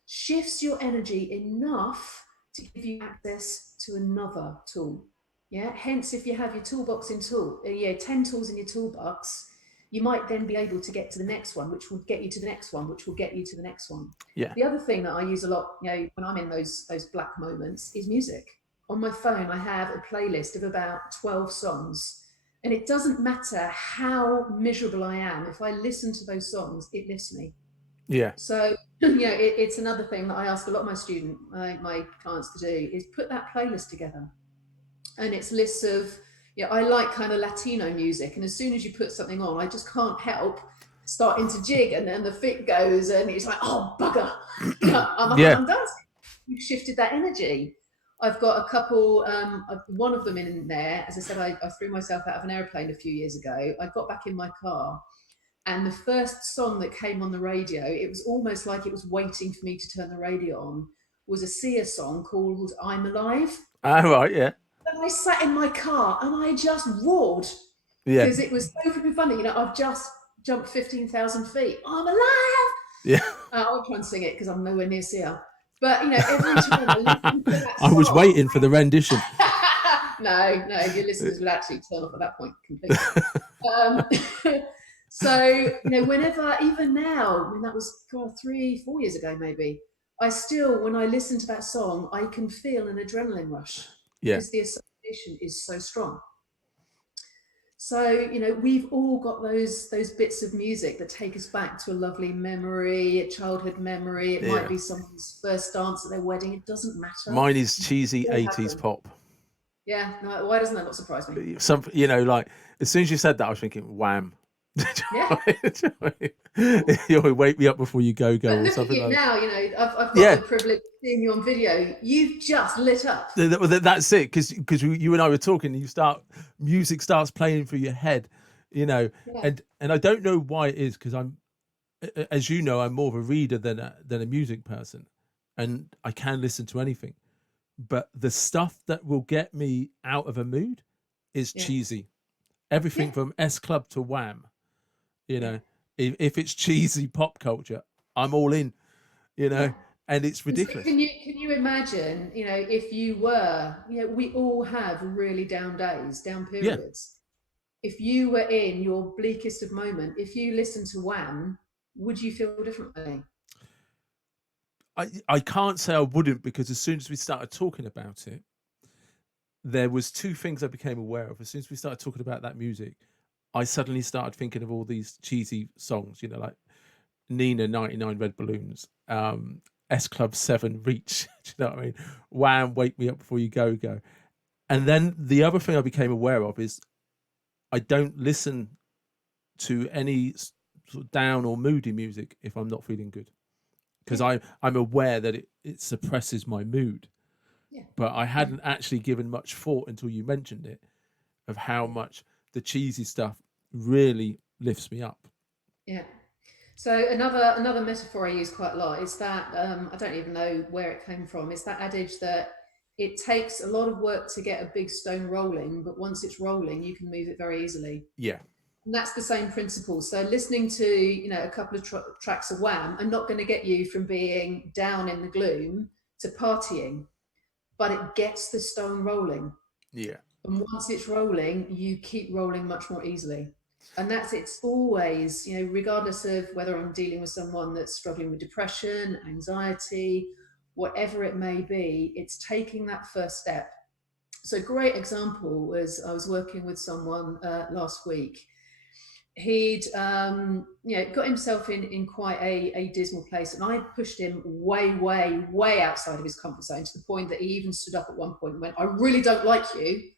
shifts your energy enough to give you access to another tool. Yeah, hence if you have your toolbox 10 tools in your toolbox, you might then be able to get to the next one, which will get you to the next one, which will get you to the next one. Yeah. The other thing that I use a lot, when I'm in those black moments, is music. On my phone, I have a playlist of about 12 songs. And it doesn't matter how miserable I am, if I listen to those songs, it lifts me. Yeah. So, it's another thing that I ask a lot of my clients to do, is put that playlist together. And it's lists of, I like kind of Latino music. And as soon as you put something on, I just can't help starting to jig. And then the fit goes and it's like, oh, bugger. Yeah. I'm dancing. You've shifted that energy. I've got a couple. One of them in there. As I said, I threw myself out of an airplane a few years ago. I got back in my car, and the first song that came on the radio, it was almost like it was waiting for me to turn the radio on, was a Sia song called "I'm Alive." Ah, right, yeah, And I sat in my car and I just roared yeah, because it was so flipping funny. I've just jumped 15,000 feet. I'm alive. yeah. I won't try and sing it because I'm nowhere near Sia. But every time I listen to that I was song, waiting for the rendition. no, your listeners would actually turn off at that point completely. Um, so whenever, even now, I mean, that was God, 3, 4 years ago, maybe. I still, when I listen to that song, I can feel an adrenaline rush Yeah, because the association is so strong. So we've all got those bits of music that take us back to a lovely memory, a childhood memory. It might yeah. be someone's first dance at their wedding. It doesn't matter. Mine is cheesy They all have 80s them. pop. Yeah. No, why doesn't that not surprise me? Some, like as soon as you said that, I was thinking, Wham. Yeah. You'll wake me up before you go But or look at something you like that. now. I've got the Yeah, privilege of seeing you on video. You've just lit up. that's it. Because you and I were talking, and music starts playing through your head, you know, Yeah. and I don't know why it is because as you know, I'm more of a reader than a music person, and I can listen to anything. But the stuff that will get me out of a mood is Yeah. cheesy. Everything Yeah. from S Club to Wham. You Yeah. know, if it's cheesy pop culture, I'm all in. You Yeah. know, and it's And so ridiculous. can you imagine, if you were, we all have really down days, down Yeah, periods. If you were in your bleakest of moment, if you listened to Wham, would you feel differently? I can't say I wouldn't because as soon as we started talking about it, there was two things I became aware of. As soon as we started talking about that music, I suddenly started thinking of all these cheesy songs. Like Nina 99 Red Balloons, S Club 7 Reach. Do you know what I mean? Wham, Wake Me Up Before You Go. And then the other thing I became aware of is I don't listen to any sort of down or moody music if I'm not feeling good because Yeah. I'm aware that it suppresses my mood. Yeah. But I Yeah. hadn't actually given much thought until you mentioned it of how Yeah. much the cheesy stuff really lifts me up. Yeah. So another metaphor I use quite a lot is that I don't even know where it came from. It's that adage that it takes a lot of work to get a big stone rolling, but once it's rolling, you can move it very easily. Yeah, And that's the same principle. So listening to a couple of tracks of Wham are not going to get you from being down in the gloom to partying, but it gets the stone rolling. yeah, And once it's rolling, you keep rolling much more easily. And it's always, regardless of whether I'm dealing with someone that's struggling with depression, anxiety, whatever it may be, it's taking that first step. So, a great example was I was working with someone last week. He'd got himself in quite a dismal place, and I pushed him way outside of his comfort zone to the point that he even stood up at one point and went, "I really don't like you."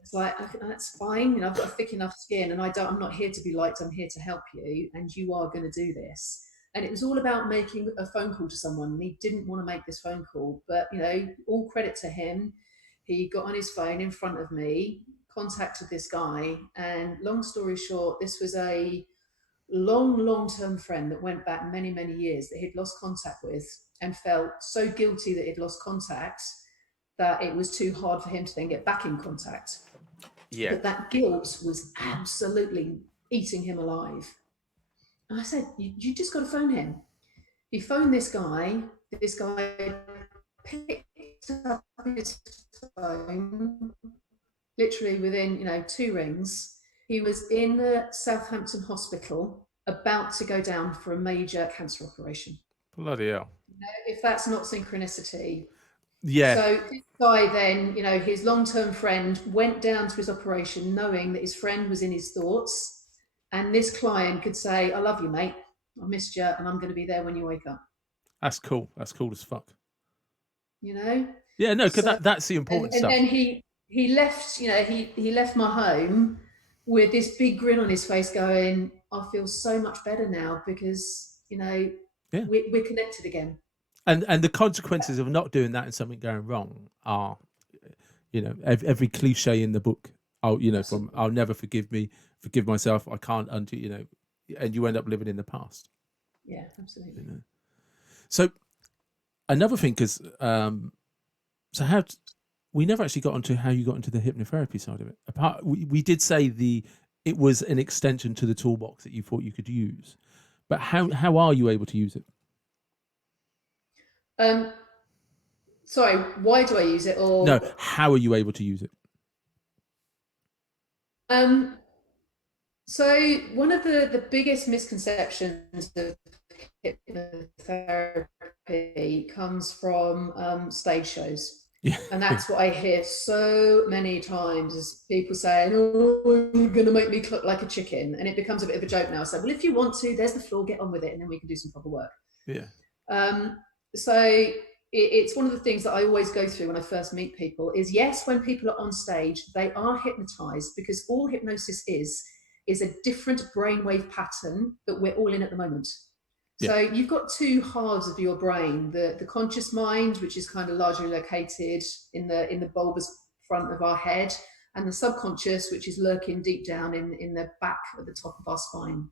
It's like, okay, that's fine. I've got a thick enough skin, and I'm not here to be liked. I'm here to help you, and you are going to do this. And it was all about making a phone call to someone, and he didn't want to make this phone call. But all credit to him. He got on his phone in front of me, contacted this guy, and long story short, this was a long term friend that went back many years that he'd lost contact with, and felt so guilty that he'd lost contact that it was too hard for him to then get back in contact. yeah. But that guilt was absolutely eating him alive. And I said, you just got to phone him. He phoned this guy. This guy picked up his phone literally within, 2 rings. He was in the Southampton hospital about to go down for a major cancer operation. Bloody hell. If that's not synchronicity. Yeah, So this guy then, his long-term friend went down to his operation knowing that his friend was in his thoughts, and this client could say, "I love you, mate. I missed you, and I'm going to be there when you wake up." that's cool. That's cool as fuck. You know. Yeah, no, because So that's the and important and stuff. then he left. He left my home with this big grin on his face, going, "I feel so much better now because Yeah, we're connected again." And the consequences of not doing that and something going wrong are, every cliche in the book. From Absolutely. I'll never forgive myself. I can't undo. And you end up living in the past. Yeah, You absolutely. know. So another thing, because so how we never actually got onto how you got into the hypnotherapy side of it. Apart, we did say it was an extension to the toolbox that you thought you could use, but how are you able to use it? Um, Sorry, why do I use it? No, Or how are you able to use it? um, so one of the biggest misconceptions of hypnotherapy comes from stage shows. Yeah, And yeah, that's what I hear so many times is people saying, "Oh, you're going to make me look like a chicken." And it becomes a bit of a joke now. So, well, if you want to, there's the floor, get on with it, and then we can do some proper work. yeah, Um, so it's one of the things that I always go through when I first meet people is yes, when people are on stage, they are hypnotized because all hypnosis is a different brainwave pattern that we're all in at the moment. yeah. So you've got two halves of your brain, the conscious mind, which is kind of largely located in the bulbous front of our head, and the subconscious, which is lurking deep down in the back at the top of our spine.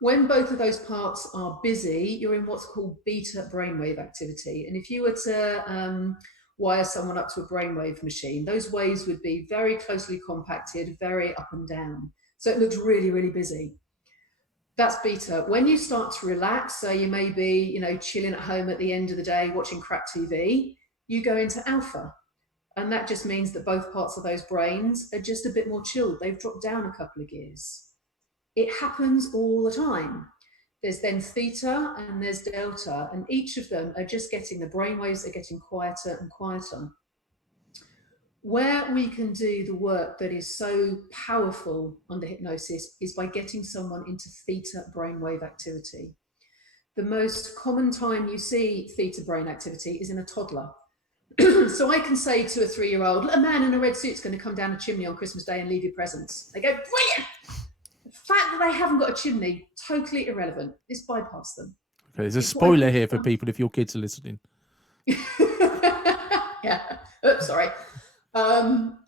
When both of those parts are busy, you're in what's called beta brainwave activity. And if you were to wire someone up to a brainwave machine, those waves would be very closely compacted, very up and down. So it looks really, really busy. That's beta. When you start to relax, so you may be, chilling at home at the end of the day watching crap TV, you go into alpha. And that just means that both parts of those brains are just a bit more chilled. They've dropped down a couple of gears. It happens all the time. There's then theta and there's delta, and each of them are just getting the brainwaves are getting quieter and quieter. Where we can do the work that is so powerful under hypnosis is by getting someone into theta brainwave activity. The most common time you see theta brain activity is in a toddler. So I can say to a 3-year-old, a man in a red suit's going to come down a chimney on Christmas Day and leave you presents. They go, brilliant. The fact that they haven't got a chimney, totally irrelevant. Just bypass them. Okay, there's a It's what I spoiler call here for people if your kids are listening. yeah. Oops, sorry. Um,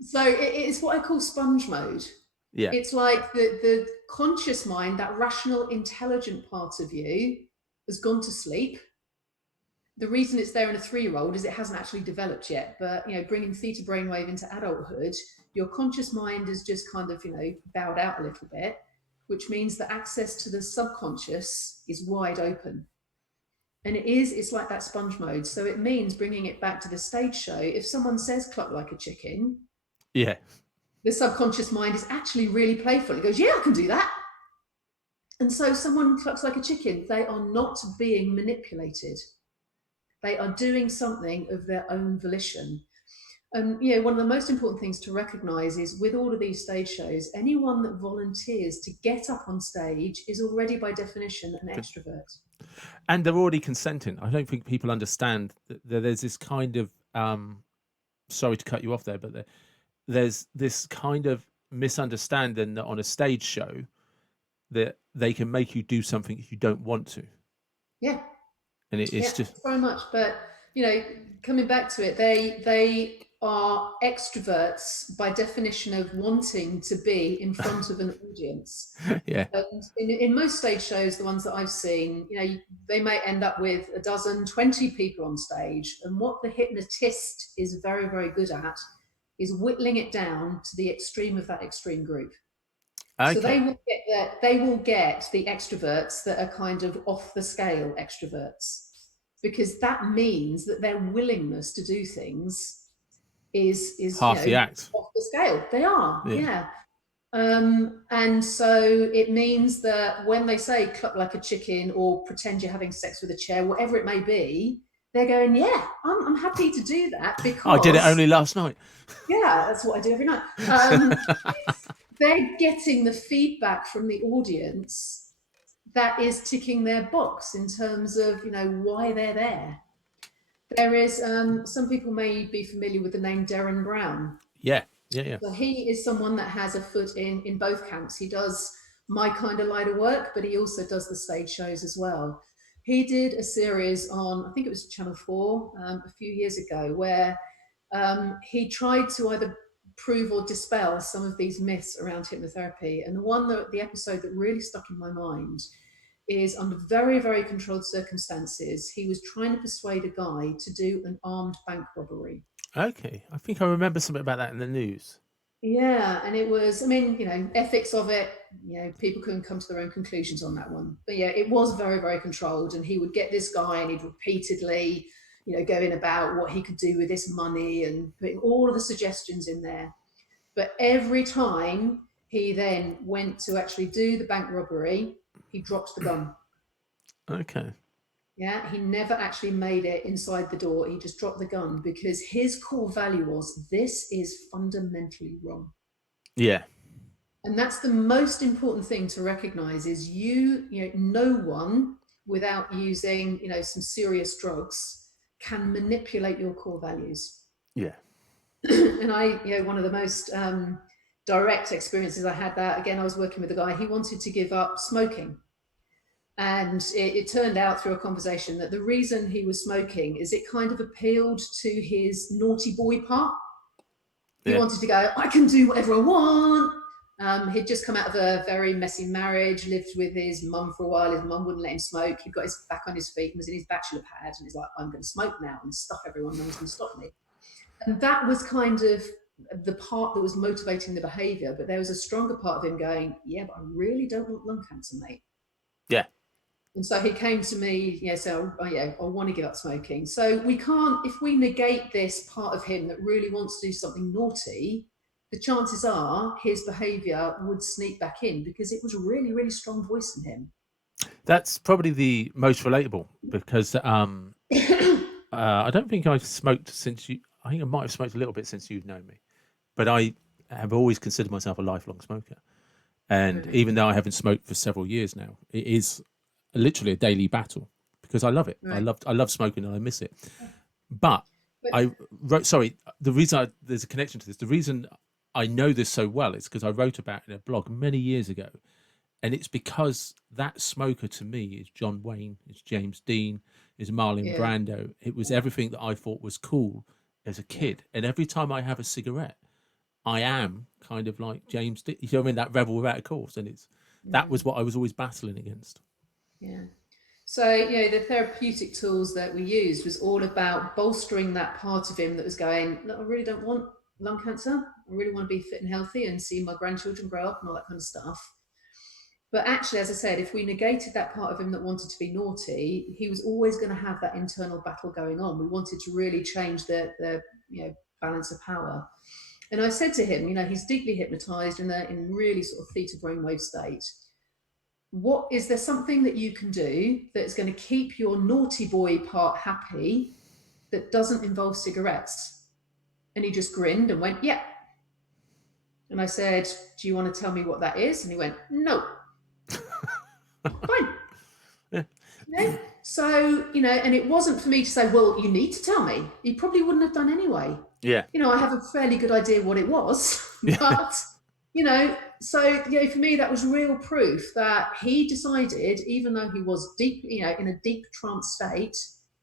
so it's what I call sponge mode. Yeah, It's like the conscious mind, that rational, intelligent part of you, has gone to sleep. The reason it's there in a 3-year-old is it hasn't actually developed yet. But bringing theta brainwave into adulthood, your conscious mind is just kind of bowed out a little bit, which means that access to the subconscious is wide open. And it's like that sponge mode. So it means bringing it back to the stage show. If someone says cluck like a chicken, yeah, the subconscious mind is actually really playful. It goes, yeah, I can do that. And so someone clucks like a chicken, they are not being manipulated. They are doing something of their own volition. And one of the most important things to recognize is with all of these stage shows, anyone that volunteers to get up on stage is already by definition an extrovert. and they're already consenting. I don't think people understand that there's this kind of sorry to cut you off there, but there's this kind of misunderstanding that on a stage show that they can make you do something you don't want to, Yeah, and it's yeah, just very much. But coming back to it, they are extroverts by definition of wanting to be in front of an audience. yeah, And in most stage shows, the ones that I've seen, they may end up with a dozen, 20 people on stage. And what the hypnotist is very, very good at is whittling it down to the extreme of that extreme group. So okay, they will get the extroverts that are kind of off the scale extroverts, because that means that their willingness to do things is half the act. off the scale. They are, Yeah, yeah. And so it means that when they say cluck like a chicken or pretend you're having sex with a chair, whatever it may be, they're going, yeah, I'm happy to do that I did it because, only last night. yeah, that's what I do every night. They're getting the feedback from the audience that is ticking their box in terms of, why they're there. There is, some people may be familiar with the name Darren Brown. Yeah, yeah, yeah. So he is someone that has a foot in both camps. He does my kind of lighter work, but he also does the stage shows as well. He did a series on, I think it was Channel 4 a few years ago, where he tried to either prove or dispel some of these myths around hypnotherapy. And the episode that really stuck in my mind is under very, very controlled circumstances. He was trying to persuade a guy to do an armed bank robbery. Okay, I think I remember something about that in the news. Yeah, and it was, I mean, ethics of it, people can come to their own conclusions on that one. But yeah, it was very, very controlled. And he would get this guy and he'd repeatedly, going about what he could do with this money and putting all of the suggestions in there. But every time he then went to actually do the bank robbery, he dropped the gun. Okay. Yeah, he never actually made it inside the door. He just dropped the gun because his core value was this is fundamentally wrong. Yeah. And that's the most important thing to recognize is no one without using, some serious drugs can manipulate your core values. Yeah. And one of the most direct experiences I had that, again, I was working with a guy, he wanted to give up smoking. And it turned out through a conversation that the reason he was smoking is it kind of appealed to his naughty boy part. He Yeah. wanted to go, I can do whatever I want. He'd just come out of a very messy marriage, lived with his mum for a while. His mum wouldn't let him smoke. He got his back on his feet and was in his bachelor pad. And he's like, I'm going to smoke now and stuff everyone. No one's going to stop me. And that was kind of the part that was motivating the behavior. But there was a stronger part of him going, yeah, but I really don't want lung cancer, mate. Yeah. And so he came to me, so I want to give up smoking. So we can't, if we negate this part of him that really wants to do something naughty, the chances are his behavior would sneak back in because it was a really, really strong voice in him. That's probably the most relatable because I don't think I've smoked since you. I think I might have smoked a little bit since you've known me, but I have always considered myself a lifelong smoker. And Really? even though I haven't smoked for several years now, it is literally a daily battle because I love it. Right. I love smoking and I miss it. But But I wrote. Sorry, the reason there's a connection to this. The reason I know this so well is because I wrote about it in a blog many years ago, and it's because that smoker to me is John Wayne, it's James Dean, is Marlon yeah, Brando. It was everything that I thought was cool as a yeah, kid, and every time I have a cigarette, I am kind of like James Dean. You know what I mean? That rebel without a cause, and that was what I was always battling against. yeah. So, the therapeutic tools that we used was all about bolstering that part of him that was going, no, I really don't want lung cancer. I really want to be fit and healthy and see my grandchildren grow up and all that kind of stuff. But actually, as I said, if we negated that part of him that wanted to be naughty, he was always going to have that internal battle going on. We wanted to really change the balance of power. And I said to him, he's deeply hypnotized in really sort of theta brainwave state. What is there something that you can do that's going to keep your naughty boy part happy that doesn't involve cigarettes? And he just grinned and went, yeah. And I said, do you want to tell me what that is? And he went, no. Fine. Yeah. So, and it wasn't for me to say, well, you need to tell me. He probably wouldn't have done anyway. Yeah. I have a fairly good idea what it was, but, so, for me, that was real proof that he decided, even though he was deep, in a deep trance state,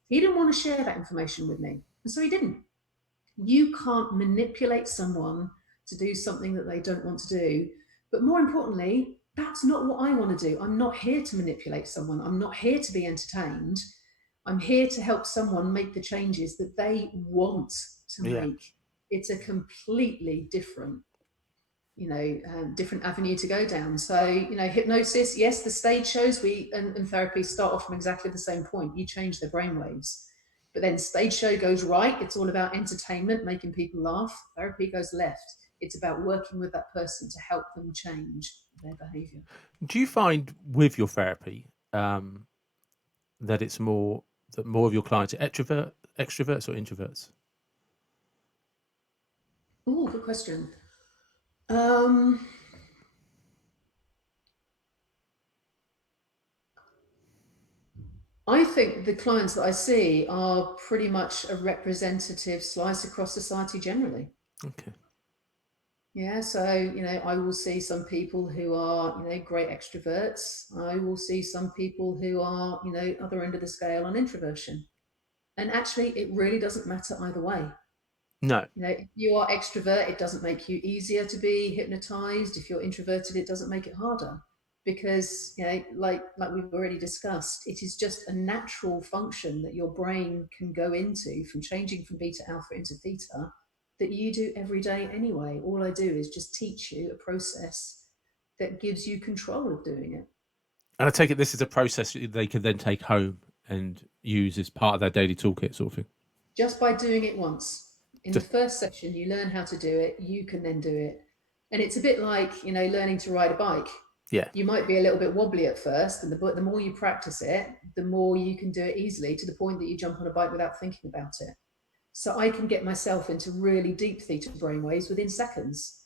he didn't want to share that information with me. And so he didn't. You can't manipulate someone to do something that they don't want to do. But more importantly, that's not what I want to do. I'm not here to manipulate someone. I'm not here to be entertained. I'm here to help someone make the changes that they want to Yeah. make. It's a completely different, different avenue to go down. So, hypnosis, yes, the stage shows and therapy start off from exactly the same point. You change their brainwaves. But then stage show goes right. It's all about entertainment, making people laugh. Therapy goes left. It's about working with that person to help them change their behavior. Do you find with your therapy that it's more of your clients are extroverts or introverts? Oh, good question. Um, I think the clients that I see are pretty much a representative slice across society generally. Okay. Yeah, so I will see some people who are great extroverts. I will see some people who are other end of the scale on introversion. And actually, it really doesn't matter either way. No. If you are extrovert, it doesn't make you easier to be hypnotized. If you're introverted, it doesn't make it harder, because like we've already discussed, it is just a natural function that your brain can go into, from changing from beta alpha into theta, that you do every day anyway. All I do is just teach you a process that gives you control of doing it. And I take it this is a process they can then take home and use as part of their daily toolkit, sort of thing. Just by doing it once. In the Just first session, you learn how to do it, you can then do it. And it's a bit like, learning to ride a bike. yeah, You might be a little bit wobbly at first, and the more you practice it, the more you can do it easily, to the point that you jump on a bike without thinking about it. So I can get myself into really deep theta brainwaves within seconds.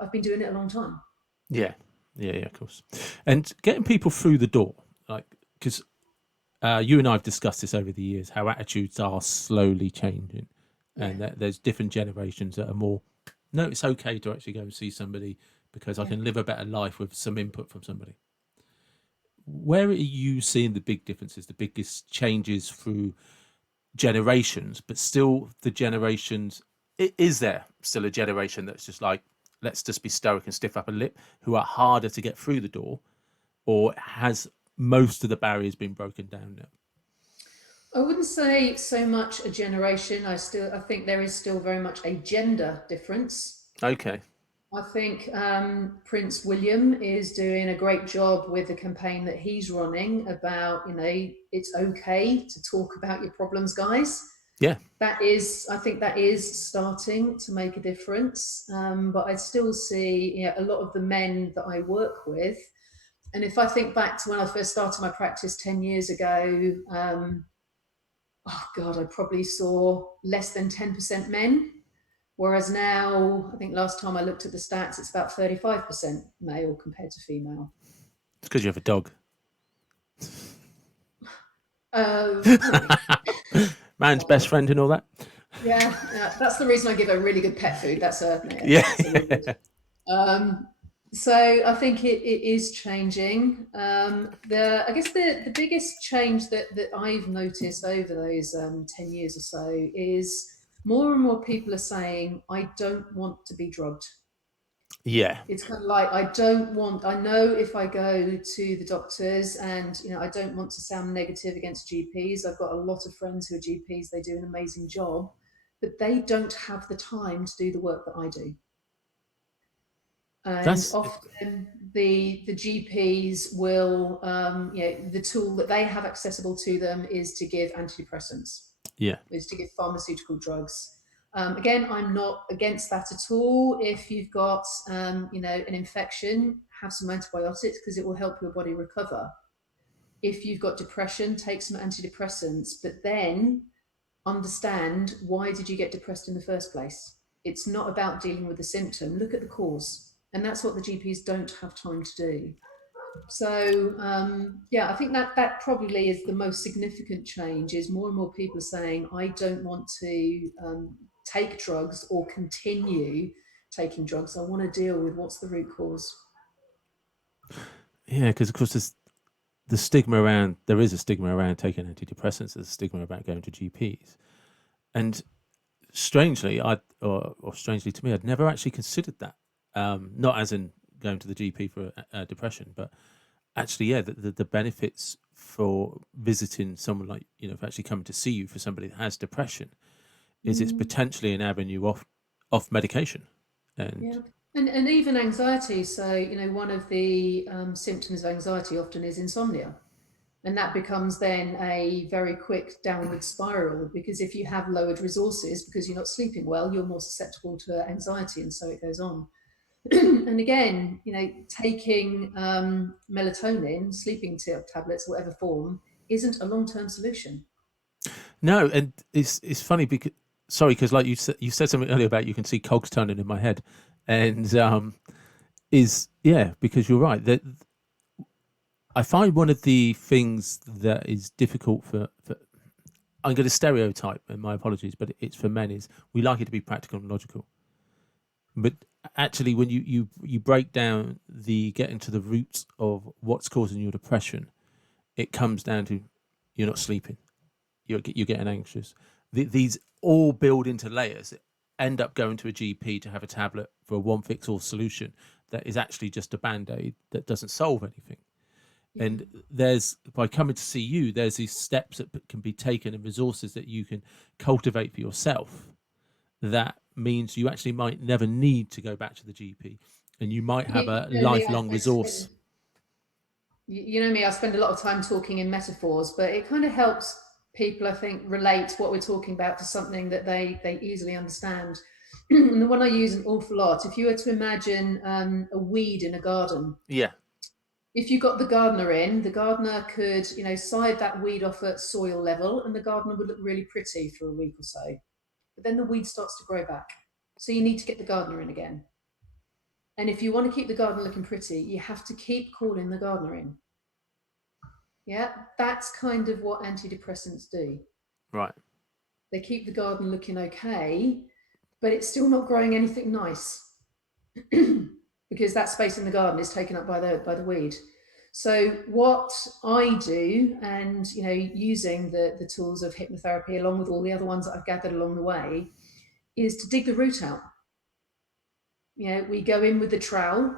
I've been doing it a long time. yeah, yeah, yeah, of course. And getting people through the door, like, because you and I have discussed this over the years, how attitudes are slowly changing, Yeah, and that there's different generations that are more. No, it's okay to actually go and see somebody because I yeah. can live a better life with some input from somebody. Where are you seeing the big differences, the biggest changes through generations, but still the generations? Is there still a generation that's just like, let's just be stoic and stiff upper lip, who are harder to get through the door, or has most of the barriers been broken down now? I wouldn't say so much a generation. I think there is still very much a gender difference. Okay. I think Prince William is doing a great job with the campaign that he's running about, it's okay to talk about your problems, guys. Yeah. I think that is starting to make a difference. But I still see, a lot of the men that I work with. And if I think back to when I first started my practice 10 years ago, oh God, I probably saw less than 10% men. Whereas now, I think last time I looked at the stats, it's about 35% male compared to female. It's because you have a dog. Maybe. Man's best friend and all that. Yeah, that's the reason I give her really good pet food. Yeah. That's a reward. Um, so I think it is changing. I guess the biggest change that I've noticed over those 10 years or so is more and more people are saying, I don't want to be drugged. Yeah. It's kind of like, I know if I go to the doctors, and I don't want to sound negative against GPs. I've got a lot of friends who are GPs, they do an amazing job, but they don't have the time to do the work that I do. And That's often the GPs will, the tool that they have accessible to them is to give antidepressants, yeah. is to give pharmaceutical drugs. Again, I'm not against that at all. If you've got, an infection, have some antibiotics, because it will help your body recover. If you've got depression, take some antidepressants, but then understand, why did you get depressed in the first place? It's not about dealing with the symptom. Look at the cause. And that's what the GPs don't have time to do. So yeah, I think that probably is the most significant change. Is more and more people are saying, I don't want to take drugs or continue taking drugs. I want to deal with what's the root cause. Yeah, because of course there's the stigma around. There is a stigma around taking antidepressants. There's a stigma about going to GPs, and strangely, or strangely to me, I'd never actually considered that. Not as in going to the GP for depression, but actually, yeah, the benefits for visiting someone, like, for actually coming to see you for somebody that has depression, is it's Mm, potentially an avenue off medication. And yeah. And even anxiety. So, one of the symptoms of anxiety often is insomnia. And that becomes then a very quick downward spiral, because if you have lowered resources because you're not sleeping well, you're more susceptible to anxiety, and so it goes on. And again, taking melatonin, sleeping tablets, whatever form, isn't a long-term solution. no, and it's funny because, sorry, because like you said something earlier about you can see cogs turning in my head, and is yeah, because you're right that I find one of the things that is difficult for I'm going to stereotype, and my apologies, but it's for men, is we like it to be practical and logical. But actually, when you break down the getting to the roots of what's causing your depression, it comes down to you're not sleeping, you're getting anxious. These all build into layers that end up going to a GP to have a tablet for a one fix all solution that is actually just a band aid that doesn't solve anything. Yeah. And there's, by coming to see you, there's these steps that can be taken and resources that you can cultivate for yourself. That means you actually might never need to go back to the GP, and you might have a You know me, lifelong I resource. spend you know me, I spend a lot of time talking in metaphors, but it kind of helps people, I think, relate what we're talking about to something that they easily understand. And the one I use an awful lot, if you were to imagine a weed in a garden, Yeah, if you got the gardener in, the gardener could, side that weed off at soil level, and the gardener would look really pretty for a week or so. But then the weed starts to grow back. So you need to get the gardener in again. And if you want to keep the garden looking pretty, you have to keep calling the gardener in. Yeah, that's kind of what antidepressants do. right. They keep the garden looking okay, but it's still not growing anything nice because that space in the garden is taken up by the weed. So what I do, and using the tools of hypnotherapy along with all the other ones that I've gathered along the way, is to dig the root out. We go in with the trowel,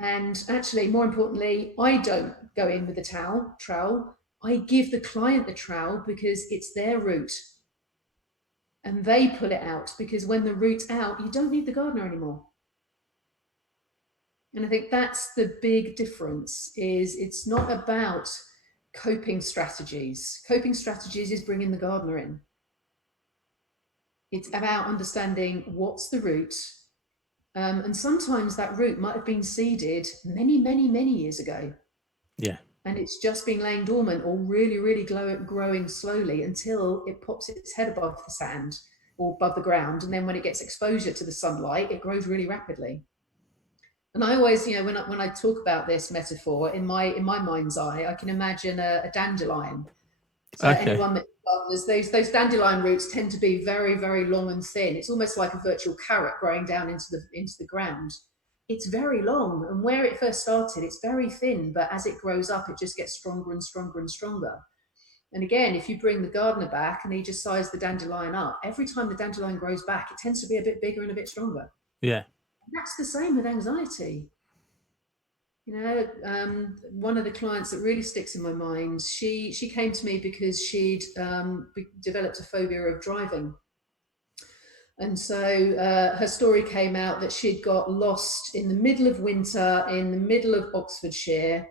and actually, more importantly, I don't go in with the trowel. I give the client the trowel because it's their root, and they pull it out because when the root's out, you don't need the gardener anymore. And I think that's the big difference. Is it's not about coping strategies. Coping strategies is bringing the gardener in. It's about understanding what's the root. And sometimes that root might have been seeded many, many, many years ago. Yeah, And it's just been laying dormant or really, really growing slowly until it pops its head above the sand or above the ground. And then when it gets exposure to the sunlight, it grows really rapidly. And I always, when I talk about this metaphor in my mind's eye, I can imagine a dandelion. So okay, anyone that gardeners, those dandelion roots tend to be very, very long and thin. It's almost like a virtual carrot growing down into the ground. It's very long, and where it first started, it's very thin. But as it grows up, it just gets stronger and stronger and stronger. And again, if you bring the gardener back and he just sizes the dandelion up, every time the dandelion grows back, it tends to be a bit bigger and a bit stronger. yeah, That's the same with anxiety. One of the clients that really sticks in my mind, she came to me because she'd developed a phobia of driving. And so her story came out that she'd got lost in the middle of winter in the middle of Oxfordshire,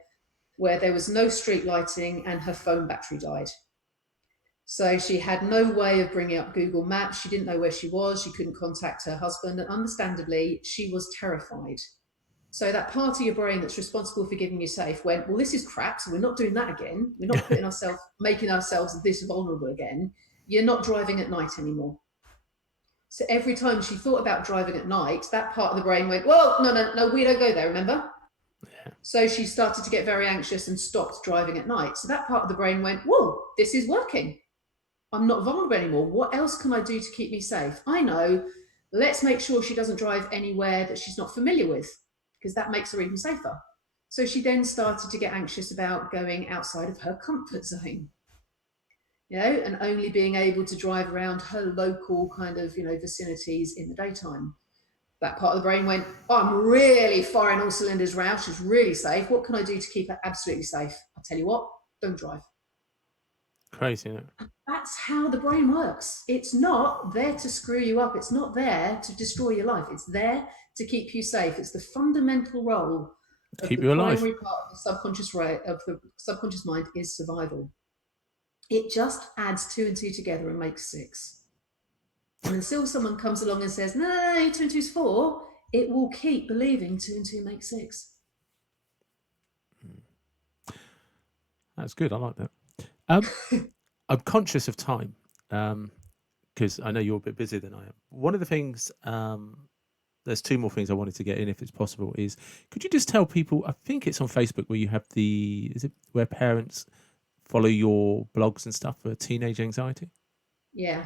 where there was no street lighting and her phone battery died. So she had no way of bringing up Google Maps. She didn't know where she was. She couldn't contact her husband. And understandably, she was terrified. So that part of your brain that's responsible for giving you safe went, well, this is crap, so we're not doing that again. We're not making ourselves this vulnerable again. You're not driving at night anymore. So every time she thought about driving at night, that part of the brain went, well, no, no, no, we don't go there, remember? yeah, So she started to get very anxious and stopped driving at night. So that part of the brain went, whoa, this is working. I'm not vulnerable anymore. What else can I do to keep me safe? I know, let's make sure she doesn't drive anywhere that she's not familiar with, because that makes her even safer. So she then started to get anxious about going outside of her comfort zone, and only being able to drive around her local kind of, vicinities in the daytime. That part of the brain went, oh, I'm really firing all cylinders now. She's really safe. What can I do to keep her absolutely safe? I'll tell you what, don't drive. crazy, isn't it? That's how the brain works. It's not there to screw you up. It's not there to destroy your life. It's there to keep you safe. It's the fundamental role of Keep the you alive. primary part of the subconscious mind is survival. It just adds two and two together and makes six. And until someone comes along and says, no, no, no, two and two is four, it will keep believing two and two makes six. That's good. I like that. Um, I'm conscious of time because I know you're a bit busier than I am. One of the things, there's two more things I wanted to get in, if it's possible. Is could you just tell people? I think it's on Facebook where you have is it where parents follow your blogs and stuff for teenage anxiety? Yeah.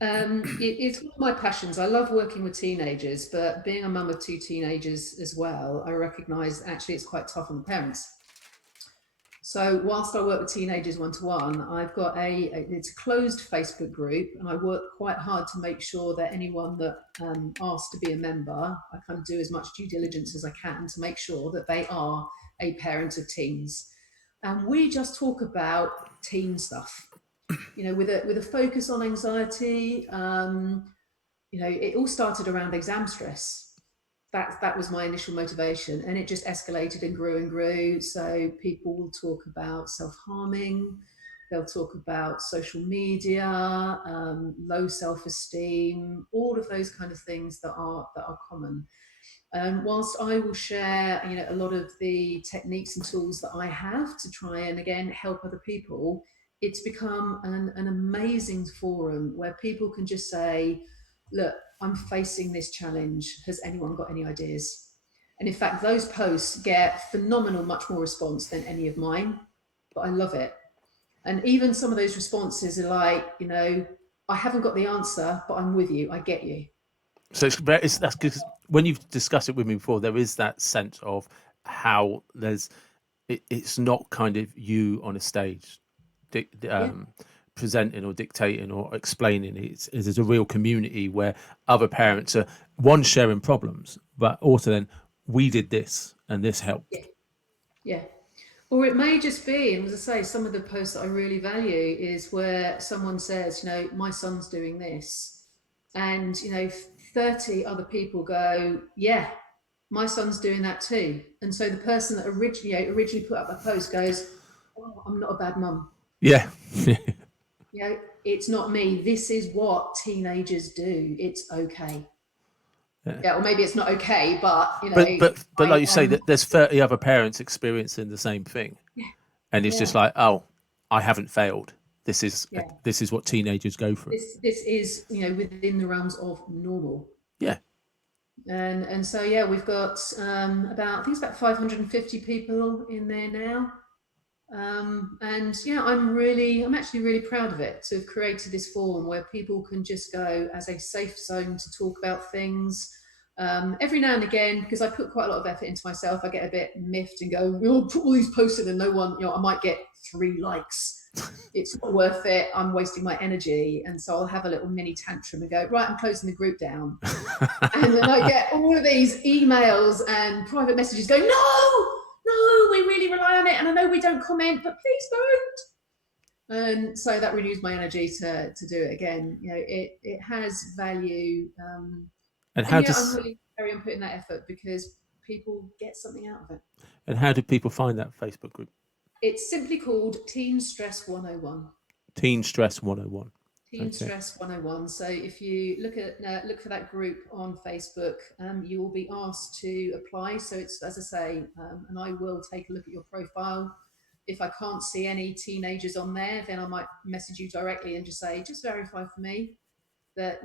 It's one of my passions. I love working with teenagers, but being a mum of two teenagers as well, I recognise actually it's quite tough on the parents. So whilst I work with teenagers one to one, I've got it's a closed Facebook group, and I work quite hard to make sure that anyone that asks to be a member, I kind of do as much due diligence as I can to make sure that they are a parent of teens. And we just talk about teen stuff, with a focus on anxiety. It all started around exam stress. That was my initial motivation, and it just escalated and grew and grew. So people will talk about self-harming, they'll talk about social media, low self-esteem, all of those kind of things that are common. Whilst I will share, a lot of the techniques and tools that I have to try and again help other people, it's become an amazing forum where people can just say, "Look, I'm facing this challenge. Has anyone got any ideas?" And in fact, those posts get phenomenal, much more response than any of mine. But I love it. And even some of those responses are like, I haven't got the answer, but I'm with you. I get you. So that's because when you've discussed it with me before, there is that sense of how it's not kind of you on a stage Yeah. presenting or dictating or explaining. There's a real community where other parents are one sharing problems, but also then we did this and this Yeah. helped. Yeah. Or it may just be, and as I say, some of the posts that I really value is where someone says, my son's doing this. And, 30 other people go, yeah, my son's doing that too. And so the person that originally put up a post goes, oh, I'm not a bad mum. Yeah. It's not me. This is what teenagers do. It's okay. Yeah. Yeah, or maybe it's not okay, but, But like you say, I'm, that there's 30 other parents experiencing the same thing, yeah, and it's just yeah, like, oh, I haven't failed. yeah. This is what teenagers go through. This is, within the realms of normal. Yeah. And so yeah, we've got about, I think it's about 550 people in there now. And yeah, I'm actually really proud of it to have created this forum where people can just go as a safe zone to talk about things. Every now and again, because I put quite a lot of effort into myself, I get a bit miffed and go, put all these posts in and no one, I might get 3 likes. It's not worth it. I'm wasting my energy. And so I'll have a little mini tantrum and go, right, I'm closing the group down. And then I get all of these emails and private messages going, no, we really rely on it. And I know we don't comment, but please don't. And so that renews my energy to do it again. It has value. and And how yeah, I'm does really carry on putting that effort because people get something out of it. and how do people find that Facebook group? It's simply called Teen Stress 101. Teen Stress 101. Teen Okay. Stress 101. So if you look for that group on Facebook, you will be asked to apply. So it's, as I say, and I will take a look at your profile. If I can't see any teenagers on there, then I might message you directly and just say, just verify for me that,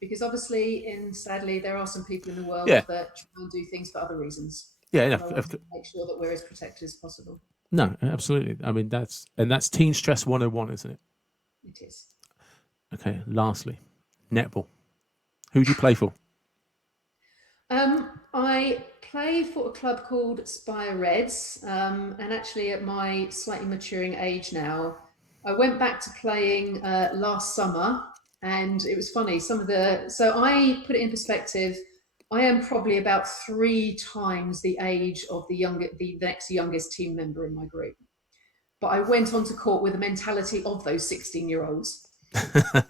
because obviously, and sadly, there are some people in the world Yeah. that try and do things for other reasons. Yeah. And I want to make sure that we're as protected as possible. No, absolutely. I mean, that's Teen Stress 101, isn't it? It is. Okay. Lastly, netball. Who do you play for? I play for a club called Spire Reds, and actually, at my slightly maturing age now, I went back to playing last summer, and it was funny. So I put it in perspective. I am probably about 3 times the age of the next youngest team member in my group. But I went onto court with the mentality of those 16-year-olds.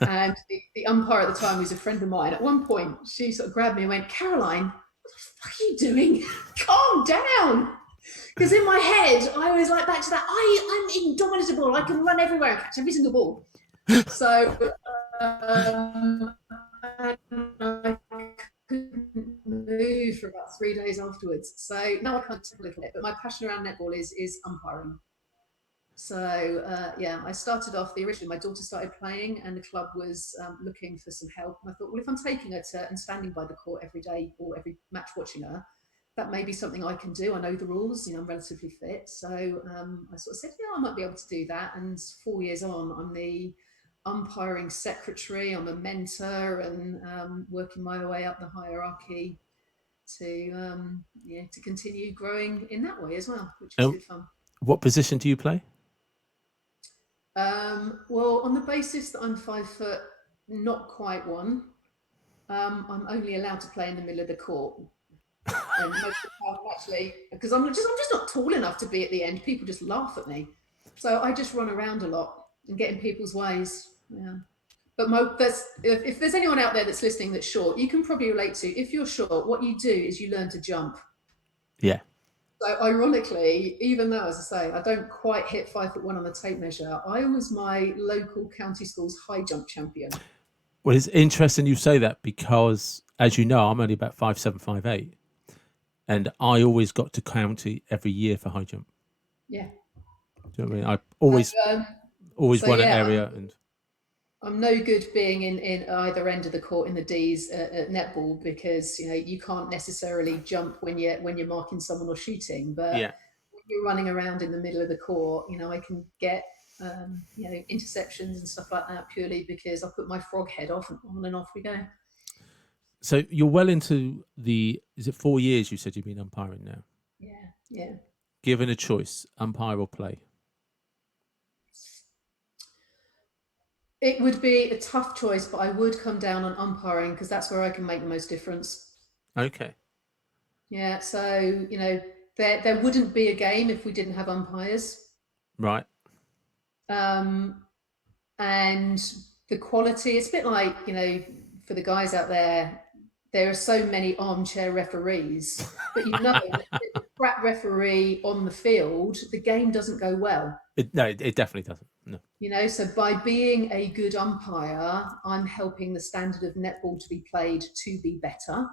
And the umpire at the time was a friend of mine. At one point, she sort of grabbed me and went, Caroline, what the fuck are you doing? Calm down. Because in my head, I was like back to that, I'm indomitable. I can run everywhere and catch every single ball. So I couldn't move for about 3 days afterwards. So now I can't tell a little bit, but my passion around netball is umpiring. So yeah, I started off originally. My daughter started playing, and the club was looking for some help. And I thought, well, if I'm taking her to and standing by the court every day or every match watching her, that may be something I can do. I know the rules. I'm relatively fit, so I sort of said, yeah, I might be able to do that. And 4 years on, I'm the umpiring secretary. I'm a mentor and working my way up the hierarchy to yeah, to continue growing in that way as well, which is And good fun. what position do you play? Well, on the basis that I'm 5 foot, not quite one, I'm only allowed to play in the middle of the court. And most of the time, actually, because I'm just not tall enough to be at the end. People just laugh at me, so I just run around a lot and get in people's ways. Yeah. But if there's anyone out there that's listening that's short, you can probably relate to. If you're short, what you do is you learn to jump. Yeah. So ironically, even though, as I say, I don't quite hit 5 foot 1 on the tape measure, I was my local county school's high jump champion. Well, it's interesting you say that because, as you know, I'm only about 5'7", 5'8", and I always got to county every year for high jump. Yeah. Do you know what I mean? I always So won an yeah, area, and I'm no good being in either end of the court in the D's at netball because you can't necessarily jump when you're marking someone or shooting, but yeah. when you're running around in the middle of the court, I can get interceptions and stuff like that purely because I put my frog head off and on and off we go. So you're well into the. Is it 4 years? You said you've been umpiring now. Yeah, yeah. Given a choice, umpire or play? It would be a tough choice, but I would come down on umpiring because that's where I can make the most difference. Okay. Yeah, so there wouldn't be a game if we didn't have umpires. Right. Um, and the quality, it's a bit like, for the guys out there are so many armchair referees, but the crap referee on the field, the game doesn't go well. It definitely doesn't. No. So by being a good umpire, I'm helping the standard of netball to be played to be better.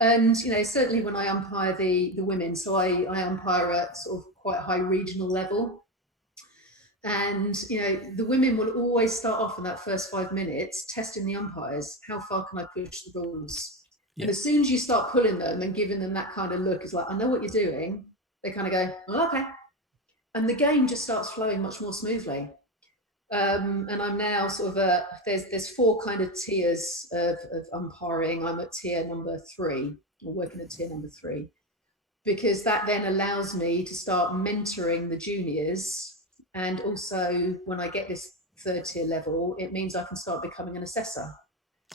And certainly when I umpire the women, so I umpire at sort of quite high regional level. And the women will always start off in that first 5 minutes testing the umpires. How far can I push the rules? Yeah. And as soon as you start pulling them and giving them that kind of look, it's like, I know what you're doing. They kind of go, oh, okay. And the game just starts flowing much more smoothly. And I'm now sort of there's four kind of tiers of umpiring. I'm at tier number 3, or working at tier number 3, because that then allows me to start mentoring the juniors. And also when I get this 3rd tier level, it means I can start becoming an assessor.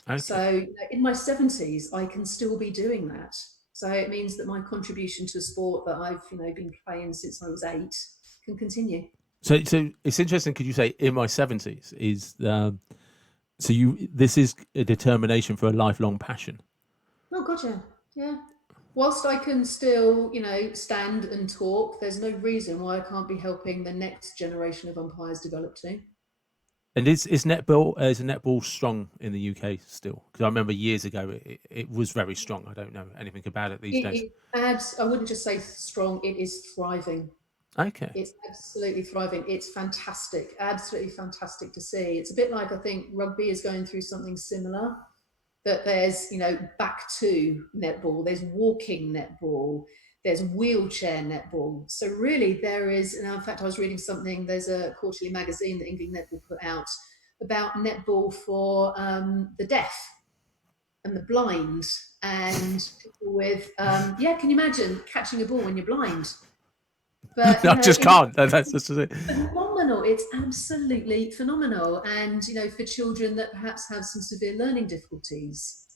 Okay. So in my 70s, I can still be doing that. So it means that my contribution to sport that I've been playing since I was 8 can continue. So it's interesting. Could you say in my 70s is so this is a determination for a lifelong passion? Oh god, yeah. Whilst I can still stand and talk, there's no reason why I can't be helping the next generation of umpires develop too. And is netball strong in the UK still? Because I remember years ago it was very strong. I don't know anything about it these days. It adds, I wouldn't just say strong, it is thriving. Okay. It's absolutely thriving. It's fantastic, absolutely fantastic to see. It's a bit like, I think rugby is going through something similar, that there's back to netball, there's walking netball, there's wheelchair netball. So really there is, and in fact I was reading something, there's a quarterly magazine that England Netball put out about netball for the deaf and the blind and people with can you imagine catching a ball when you're blind? But I just can't. That's just it. Phenomenal. It's absolutely phenomenal. And for children that perhaps have some severe learning difficulties,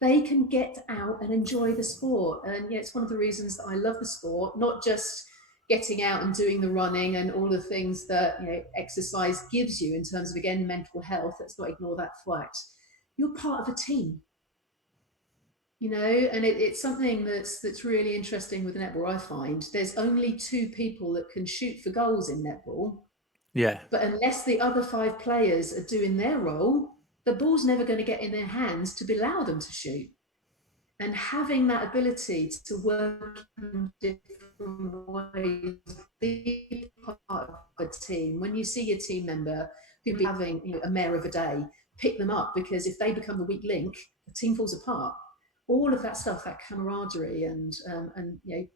they can get out and enjoy the sport. And it's one of the reasons that I love the sport, not just getting out and doing the running and all the things that exercise gives you in terms of, again, mental health. Let's not ignore that fact. You're part of a team. And it's something that's really interesting with netball. I find there's only 2 people that can shoot for goals in netball, Yeah. but unless the other 5 players are doing their role, the ball's never going to get in their hands to allow them to shoot. And having that ability to work in different ways, be part of a team. When you see your team member who be having a mare of a day, pick them up, because if they become the weak link, the team falls apart. All of that stuff, that camaraderie and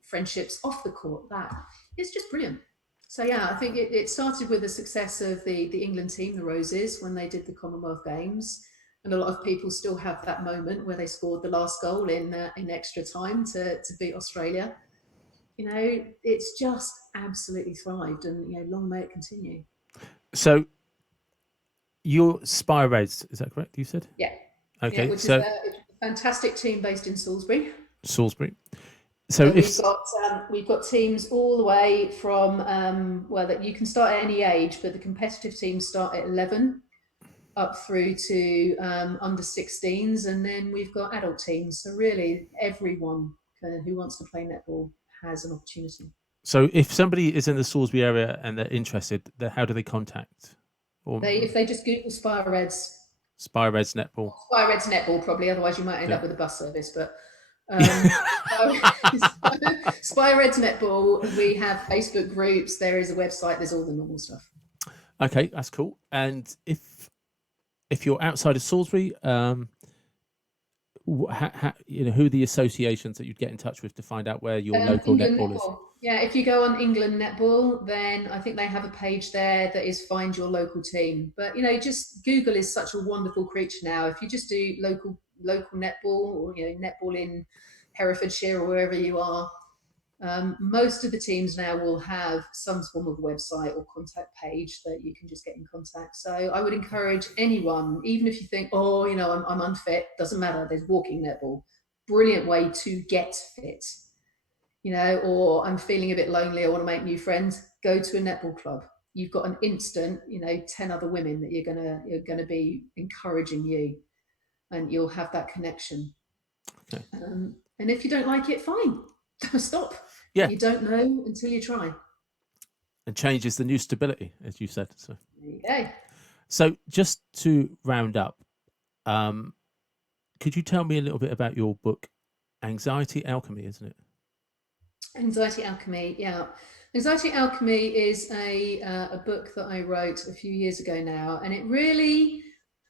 friendships off the court, that is just brilliant. So yeah, I think it started with the success of the England team, the Roses, when they did the Commonwealth Games, and a lot of people still have that moment where they scored the last goal in extra time to beat Australia. You know, it's just absolutely thrived, and long may it continue. So you're Spire Reds, is that correct? You said Yeah, yeah, okay. which is So a fantastic team based in Salisbury. Salisbury. So So if we've got teams all the way from well, that you can start at any age, but the competitive teams start at 11 up through to under 16s, and then we've got adult teams. So really, everyone who wants to play netball has an opportunity. if somebody is in the Salisbury area and they're interested, then how do they contact or If they just Google Spire Reds, Spire Reds netball? Spire Reds netball, probably. Otherwise, you might end Yeah. up with a bus service. But Yeah. Spire Reds netball. We have Facebook groups. There is a website. There's all the normal stuff. Okay, that's cool. And if you're outside of Salisbury, who are the associations that you'd get in touch with to find out where your local England netball is? Netball. Yeah, if you go on England Netball, then I think they have a page there that is find your local team. But just Google is such a wonderful creature now. If you just do local netball, or netball in Herefordshire or wherever you are, most of the teams now will have some form of website or contact page that you can just get in contact. So I would encourage anyone, even if you think, oh, I'm unfit, doesn't matter. There's walking netball, brilliant way to get fit. Or I'm feeling a bit lonely, I want to make new friends, go to a netball club. You've got an instant, 10 other women that you're gonna be encouraging you, and you'll have that connection. Okay. And if you don't like it, fine. Stop. Yeah, You don't know until you try. and change is the new stability, as you said. So, There you go. just to round up, um, could you tell me a little bit about your book, Anxiety Alchemy? Isn't it? Anxiety Alchemy, yeah. Anxiety Alchemy is a book that I wrote a few years ago now, and it really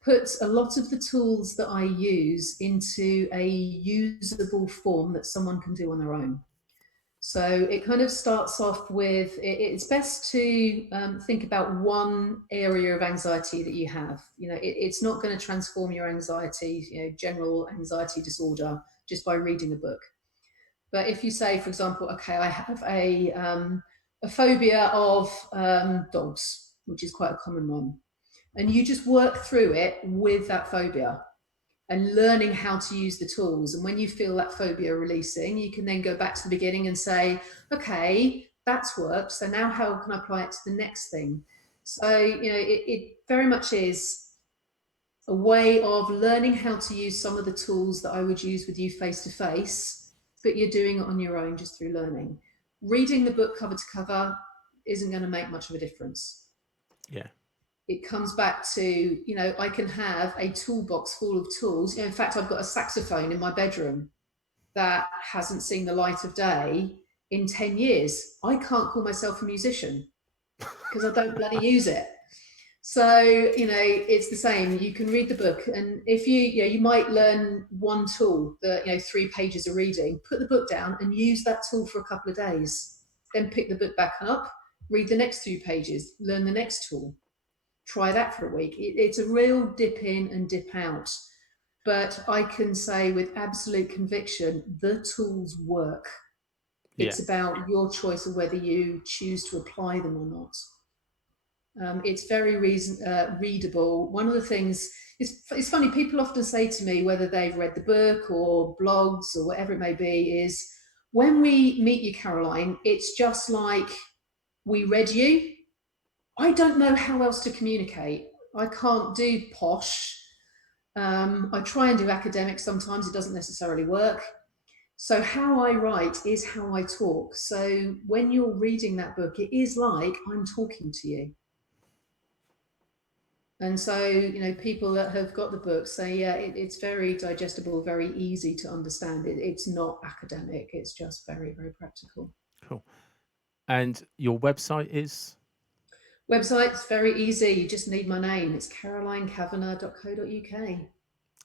puts a lot of the tools that I use into a usable form that someone can do on their own. So it kind of starts off with it's best to think about one area of anxiety that you have. It's not going to transform your anxiety, general anxiety disorder, just by reading a book. But if you say, for example, okay, I have a phobia of dogs, which is quite a common one, and you just work through it with that phobia and learning how to use the tools. And when you feel that phobia releasing, you can then go back to the beginning and say, okay, that's worked. So now how can I apply it to the next thing? So, it very much is a way of learning how to use some of the tools that I would use with you face to face, but you're doing it on your own just through learning. Reading the book cover to cover isn't going to make much of a difference. Yeah. It comes back to, I can have a toolbox full of tools. In fact, I've got a saxophone in my bedroom that hasn't seen the light of day in 10 years. I can't call myself a musician because I don't bloody use it. So, it's the same. You can read the book, and if you might learn one tool that, 3 pages of reading, put the book down and use that tool for a couple of days. Then pick the book back up, read the next 2 pages, learn the next tool. Try that for a week. It's a real dip in and dip out. But I can say with absolute conviction, the tools work. Yeah. It's about your choice of whether you choose to apply them or not. It's very readable. One of the things, it's funny, people often say to me, whether they've read the book or blogs or whatever it may be, is when we meet you, Caroline, it's just like we read you. I don't know how else to communicate. I can't do posh. I try and do academic sometimes, it doesn't necessarily work. So, how I write is how I talk. So, when you're reading that book, it is like I'm talking to you. And so, people that have got the book say, yeah, it's very digestible, very easy to understand. It's not academic, it's just very, very practical. Cool. And your website is? Website's very easy. You just need my name. It's carolinecavanagh.co.uk.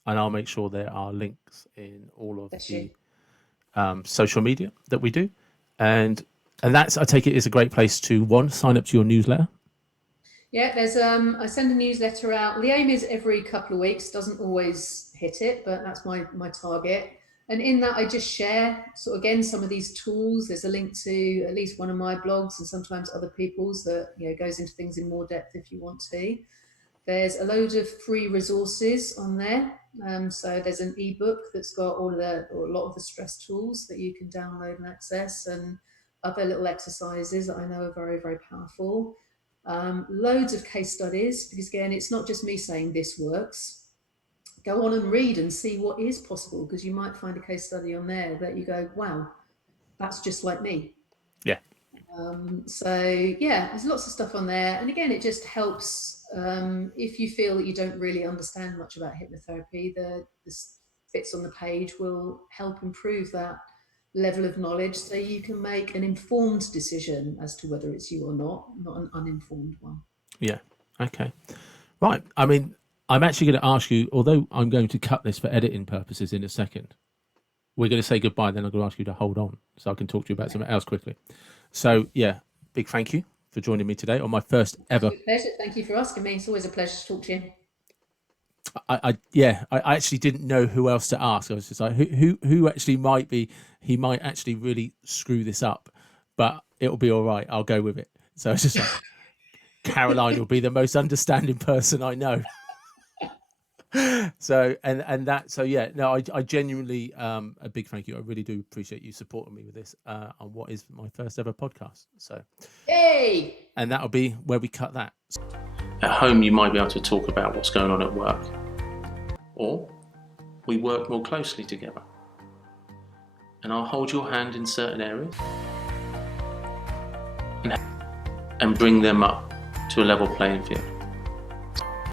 And I'll make sure there are links in all of Bless you. the social media that we do. And And that's, I take it, is a great place to sign up to your newsletter. Yeah, there's I send a newsletter out. The aim is every couple of weeks. Doesn't always hit it, but that's my target. And in that, I just share sort of again some of these tools. There's a link to at least one of my blogs and sometimes other people's that goes into things in more depth if you want to. There's a load of free resources on there. So there's an ebook that's got or a lot of the stress tools that you can download and access, and other little exercises that I know are very, very powerful. Loads of case studies, because again, it's not just me saying this works. Go on and read and see what is possible, because you might find a case study on there that you go, wow, that's just like me. Yeah. So yeah, there's lots of stuff on there. And again, it just helps if you feel that you don't really understand much about hypnotherapy, the bits on the page will help improve that level of knowledge so you can make an informed decision as to whether it's you or not an uninformed one. Yeah. Okay. Right. I mean, I'm actually going to ask you, although I'm going to cut this for editing purposes in a second, we're going to say goodbye, then I'm going to ask you to hold on so I can talk to you about something else quickly. So, yeah, big thank you for joining me today on my first ever. Pleasure. Thank you for asking me. It's always a pleasure to talk to you. I actually didn't know who else to ask. I was just like, who actually might be, he might actually really screw this up, but it'll be all right. I'll go with it. So it's just like, Caroline will be the most understanding person I know. So I genuinely a big thank you. I really do appreciate you supporting me with this on what is my first ever podcast. So yay! And that'll be where we cut that. At home, you might be able to talk about what's going on at work, or we work more closely together, and I'll hold your hand in certain areas and bring them up to a level playing field.